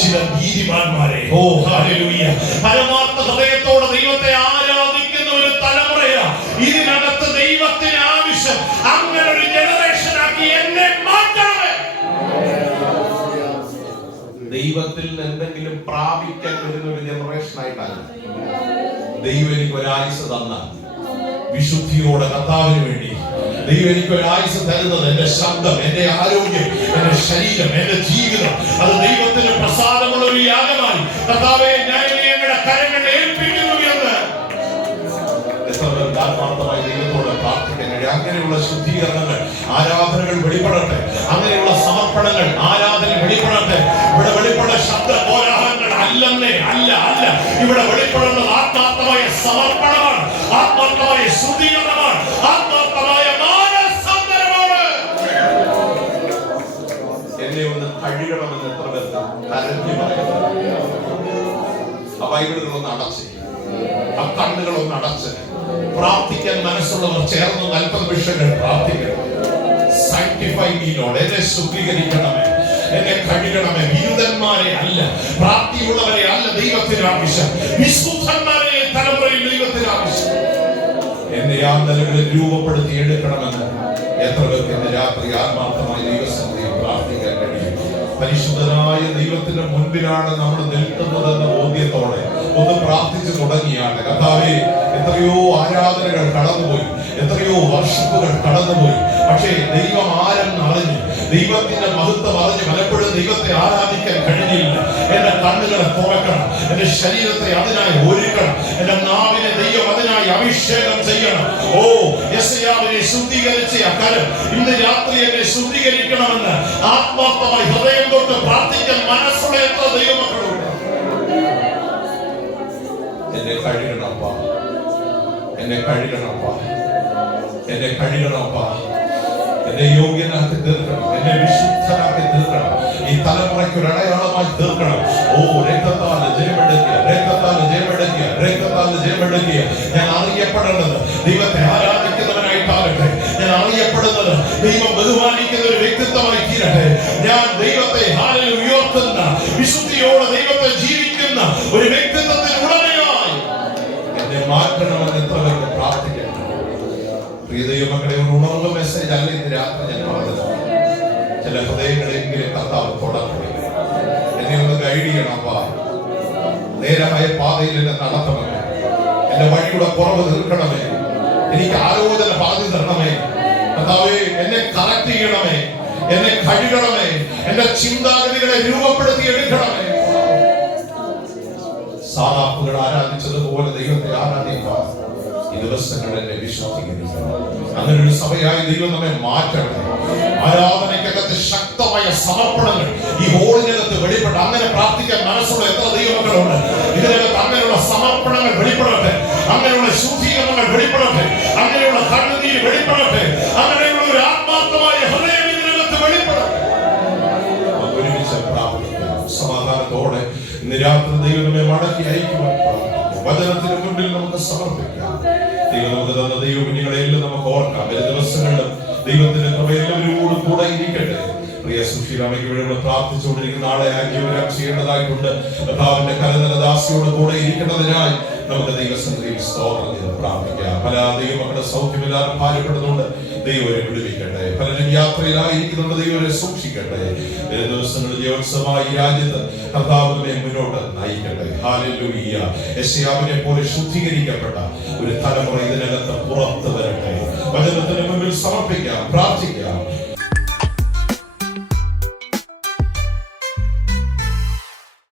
ചില നീതിമാന്മാരെ. ഓ ഹല്ലേലൂയ. പരമാർത്ഥ ഹൃദയത്തോടെ ദൈവത്തെ ആരാധിക്കുന്ന ഒരു തലമുറയാ ഇതിനകത്ത് ദൈവത്തിന് ആവശ്യം. അങ്ങനെ ഒരു ജനറേഷൻ ആക്കി എന്നെ മാറ്റണമേ. ദൈവത്തിൽ നിന്ന് എന്തെങ്കിലും പ്രാപിക്കാൻ വരുന്ന ഒരു ജനറേഷൻ ആയിട്ടല്ല. ദൈവം എനിക്ക് ഒരായുസ് തന്നാൽ വിശുദ്ധിയോടെ കർത്താവിന് വേണ്ടി ദൈവം എനിക്ക് ഒരായുസ് തരുന്നത്, എന്റെ ശബ്ദം, എന്റെ ആരോഗ്യം, എന്റെ ശരീരം, എന്റെ ജീവിതം, അത് ദൈവത്തിന് പ്രസാദമുള്ള ഒരു യാഗമായി കർത്താവേ ഞാൻ ഞങ്ങളുടെ കരങ്ങളിൽ ഏൽപ്പിക്കുന്നു എന്ന് ആത്മാർത്ഥമായി ദൈവത്തോട് പ്രാർത്ഥിക്കാൻ. അങ്ങനെയുള്ള ശുദ്ധീകരണങ്ങൾ, ആരാധനകൾ വെളിപ്പെടട്ടെ, അങ്ങനെയുള്ള സമർപ്പണങ്ങൾ, ആരാധന വെളിപ്പെടട്ടെ. ഇവിടെ വെളിപ്പെട്ട ശബ്ദ കോലാഹലങ്ങൾ അല്ലെന്നേ, അല്ല. ഇവിടെ വെളിപ്പെടുന്നത് ആത്മാർത്ഥമായ സമർപ്പണമാണ്, ആത്മാർത്ഥമായ ശുദ്ധീകരണമാണ്, ആത്മാർത്ഥമായ മാനസാന്തരമാണ്. എന്നെ ഒന്ന് കഴുകണമെന്ന് എത്ര പേർക്ക് കരഞ്ഞു പറയുന്നു. ആ ബൈബിളുകളൊന്ന് അടച്ച്, ആ കണ്ണുകളൊന്ന് അടച്ച് പ്രാർത്ഥിക്കാൻ മനസ്സുള്ളവർ ചേർന്ന് 40 നിമിഷങ്ങൾ പ്രാർത്ഥിക്കണം. സാങ്ക്ടിഫൈ മീ ലോർഡ്, എന്നെ ശുദ്ധീകരിക്കണമേ, എന്നെ കഴുകണമേ. വിരുദ്ധന്മാരെ അല്ല, പ്രാപ്തിയുള്ളവരെ അല്ല ദൈവത്തിന് ആവശ്യം, വിശുദ്ധന്മാരെ തലമുറയിൽ ദൈവത്തിന് ആവശ്യം. എന്നെ ആ നിലകളിൽ രൂപപ്പെടുത്തി എടുക്കണമെന്ന് എത്ര പേർക്ക് ഇന്ന് രാത്രി ആത്മാർത്ഥമായി ദൈവസന്നിധിയിൽ പ്രാർത്ഥിക്കാൻ കഴിയും? പരിശുദ്ധനായ ദൈവത്തിന്റെ മുൻപിലാണ് നമ്മൾ നിൽക്കുന്നതെന്ന ബോധ്യത്തോടെ ഒന്ന് പ്രാർത്ഥിച്ചു തുടങ്ങിയാണ്. കർത്താവേ, എത്രയോ ആരാധനകൾ കടന്നുപോയി, എത്രയോ വർഷിപ്പുകൾ കടന്നുപോയി. പക്ഷേ ദൈവം ആരെന്ന് അറിഞ്ഞ്, ദൈവത്തിന്റെ മഹത്വം അറിഞ്ഞ് പലപ്പോഴും ദൈവത്തെ ആരാധിക്കാൻ കഴിഞ്ഞില്ല. എന്റെ കണ്ണുകളെ തുറക്കണം, എന്റെ ശരീരത്തെ അതിനായി ഒരുക്കണം, എന്റെ നാവിനെ ദൈവം അതിനായി അഭിഷേകം ചെയ്യണം. ഓ യെശയ്യാവിനെ ശുദ്ധീകരിച്ച അക്കാലം ഇന്ന് രാത്രി എന്നെ ശുദ്ധീകരിക്കണമെന്ന് ആത്മാർത്ഥമായി ഹൃദയം തൊട്ട് പ്രാർത്ഥിക്കാൻ മനസ്സുള്ള എത്ര ദൈവമക്കളുണ്ട്. എന്നെ കഴുകണപ്പാ, എന്നെ കഴുകണപ്പാ, എന്നെ കഴുകണപ്പാ, എന്നെ യോഗ്യനാക്കി തീർക്കണം, എന്നെ വിശുദ്ധനാക്കി തീർക്കണം, ഈ തലമുറയ്ക്ക് ഒരു അടയാളമായി തീർക്കണം. ഓ രക്തത്താൽ ജയമെടുക്കുക, രക്തത്താൽ ജയമെടുക്കുക, രക്തത്താൽ ജയമെടുക്കുക. ഞാൻ അറിയപ്പെടേണ്ടത് ദൈവത്തെ ആരാധിക്കുന്നവനായിട്ടാകട്ടെ, ഞാൻ അറിയപ്പെടുന്നത് ദൈവം ബഹുമാനിക്കുന്ന ഒരു വ്യക്തിത്വമായി തീരട്ടെ. ഞാൻ ദൈവത്തെ ഉയർത്തുന്ന, വിശുദ്ധിയോടെ ദൈവത്തെ ജീവിക്കുന്ന ഒരു വ്യക്തിത്വത്തിന് ഉടമയായി എന്നെ മാറ്റണമെന്ന് എത്ര പേർക്ക് പ്രാർത്ഥിക്കണം. പ്രിയ ദൈവമക്കളെ, ഒരു ഉണർവ് മെസ്സേജ് അല്ല ഇന്ന് രാത്രി ഞാൻ പറഞ്ഞത്. ചില ഹൃദയങ്ങളെങ്കിലും കർത്താവ് തുടങ്ങി എന്നെ ഒന്ന് ഗൈഡ് ചെയ്യണപ്പാ, നേരായ പാതയിൽ എന്നെ നടത്തണമേ, എന്റെ വഴിയുടെ കുറവ് തീർക്കണമേ, എനിക്ക് ആലോചന പാതി തരണമേ. കർത്താവേ, എന്നെ കറക്റ്റ് ചെയ്യണമേ, എന്നെ കഴുകണമേ, എന്റെ ചിന്താഗതികളെ രൂപപ്പെടുത്തി എടുക്കണമേ. സാധാപ്പുകൾ ആരാധിച്ചതുപോലെ ദൈവത്തെ ആരാധിക്കാൻ ഈ ദിവസങ്ങൾ എന്നെ വിശ്വസിക്കുന്നു. അങ്ങനെ ഒരു സഭയായി ദൈവം നമ്മെ മാറ്റണം. ആരാധനയ്ക്കകത്ത് ശക്തമായ സമർപ്പണങ്ങൾ ഈ ഹോളിനകത്ത് വെളിപ്പെട്ട് അങ്ങനെ പ്രാർത്ഥിക്കാൻ മനസ്സുള്ള എത്ര ദൈവമക്കളുണ്ട് ഇതിനകത്ത്? അങ്ങനെയുള്ള സമർപ്പണങ്ങൾ വെളിപ്പെടട്ടെ, അങ്ങനെയുള്ള ശുദ്ധീകരണങ്ങൾ വെളിപ്പെടട്ടെ, അങ്ങനെയുള്ള കണ്ണുനീര് വെളിപ്പെടട്ടെ, അങ്ങനെയുള്ള ഒരു ആത്മാർത്ഥമായ ഹൃദയം ഇതിനകത്ത് വെളിപ്പെടട്ടെ. ഒരുമിച്ച് പ്രാർത്ഥിക്കാം സമാധാനത്തോടെ. ഇന്ന് രാത്രി ദൈവം നമ്മെ മടക്കി അയക്കുവാൻ പ്രാർത്ഥിക്കാം. വചനത്തിന് മുൻപിൽ നമുക്ക് സമർപ്പിക്കാം. ദൈവം നമുക്ക് തന്ന ദൈവകുഞ്ഞുങ്ങളെല്ലാം നമുക്ക് ഓർക്കാം. വരും ദിവസങ്ങളിലും ദൈവത്തിന്റെ കൃപ എല്ലാവരോടും കൂടെ ഇരിക്കട്ടെ. പ്രിയ സുശീലാമയ്ക്ക് വേണ്ടി പ്രാർത്ഥിച്ചുകൊണ്ടിരിക്കുന്ന നാളെ ആഗ്യവരാൻ ചെയ്യേണ്ടതായിട്ടുണ്ട്. കർത്താവിന്റെ കരനദാസിയോട് കൂടെ ഇരിക്കുന്നതിനായി നമുക്ക് ദൈവസന്നിധിയിൽ സ്തോത്രം ചെയ്ത് പ്രാർത്ഥിക്കാം. പല ദൈവമക്കളുടെ സൗഖ്യമില്ലാതെ ഭാരപ്പെടുന്നുണ്ട്, ദൈവം വിടുവിക്കട്ടെ. പലരും യാത്രയിലായിരിക്കുന്നുണ്ട്, ദൈവം സൂക്ഷിക്കട്ടെ. ദിവസങ്ങളിൽ ജീവത്സവമായി രാജ്യത്ത് കർത്താവിനെ മുന്നോട്ട് നയിക്കട്ടെ. ഹല്ലേലൂയ. യെശയ്യാവിനെ പോലെ ശുദ്ധീകരിക്കപ്പെട്ട ഒരു തലമുറ ഇതിനകത്ത് പുറത്തു വരട്ടെ. വചനത്തിന് മുമ്പിൽ സമർപ്പിക്കാം, പ്രാർത്ഥിക്കാം.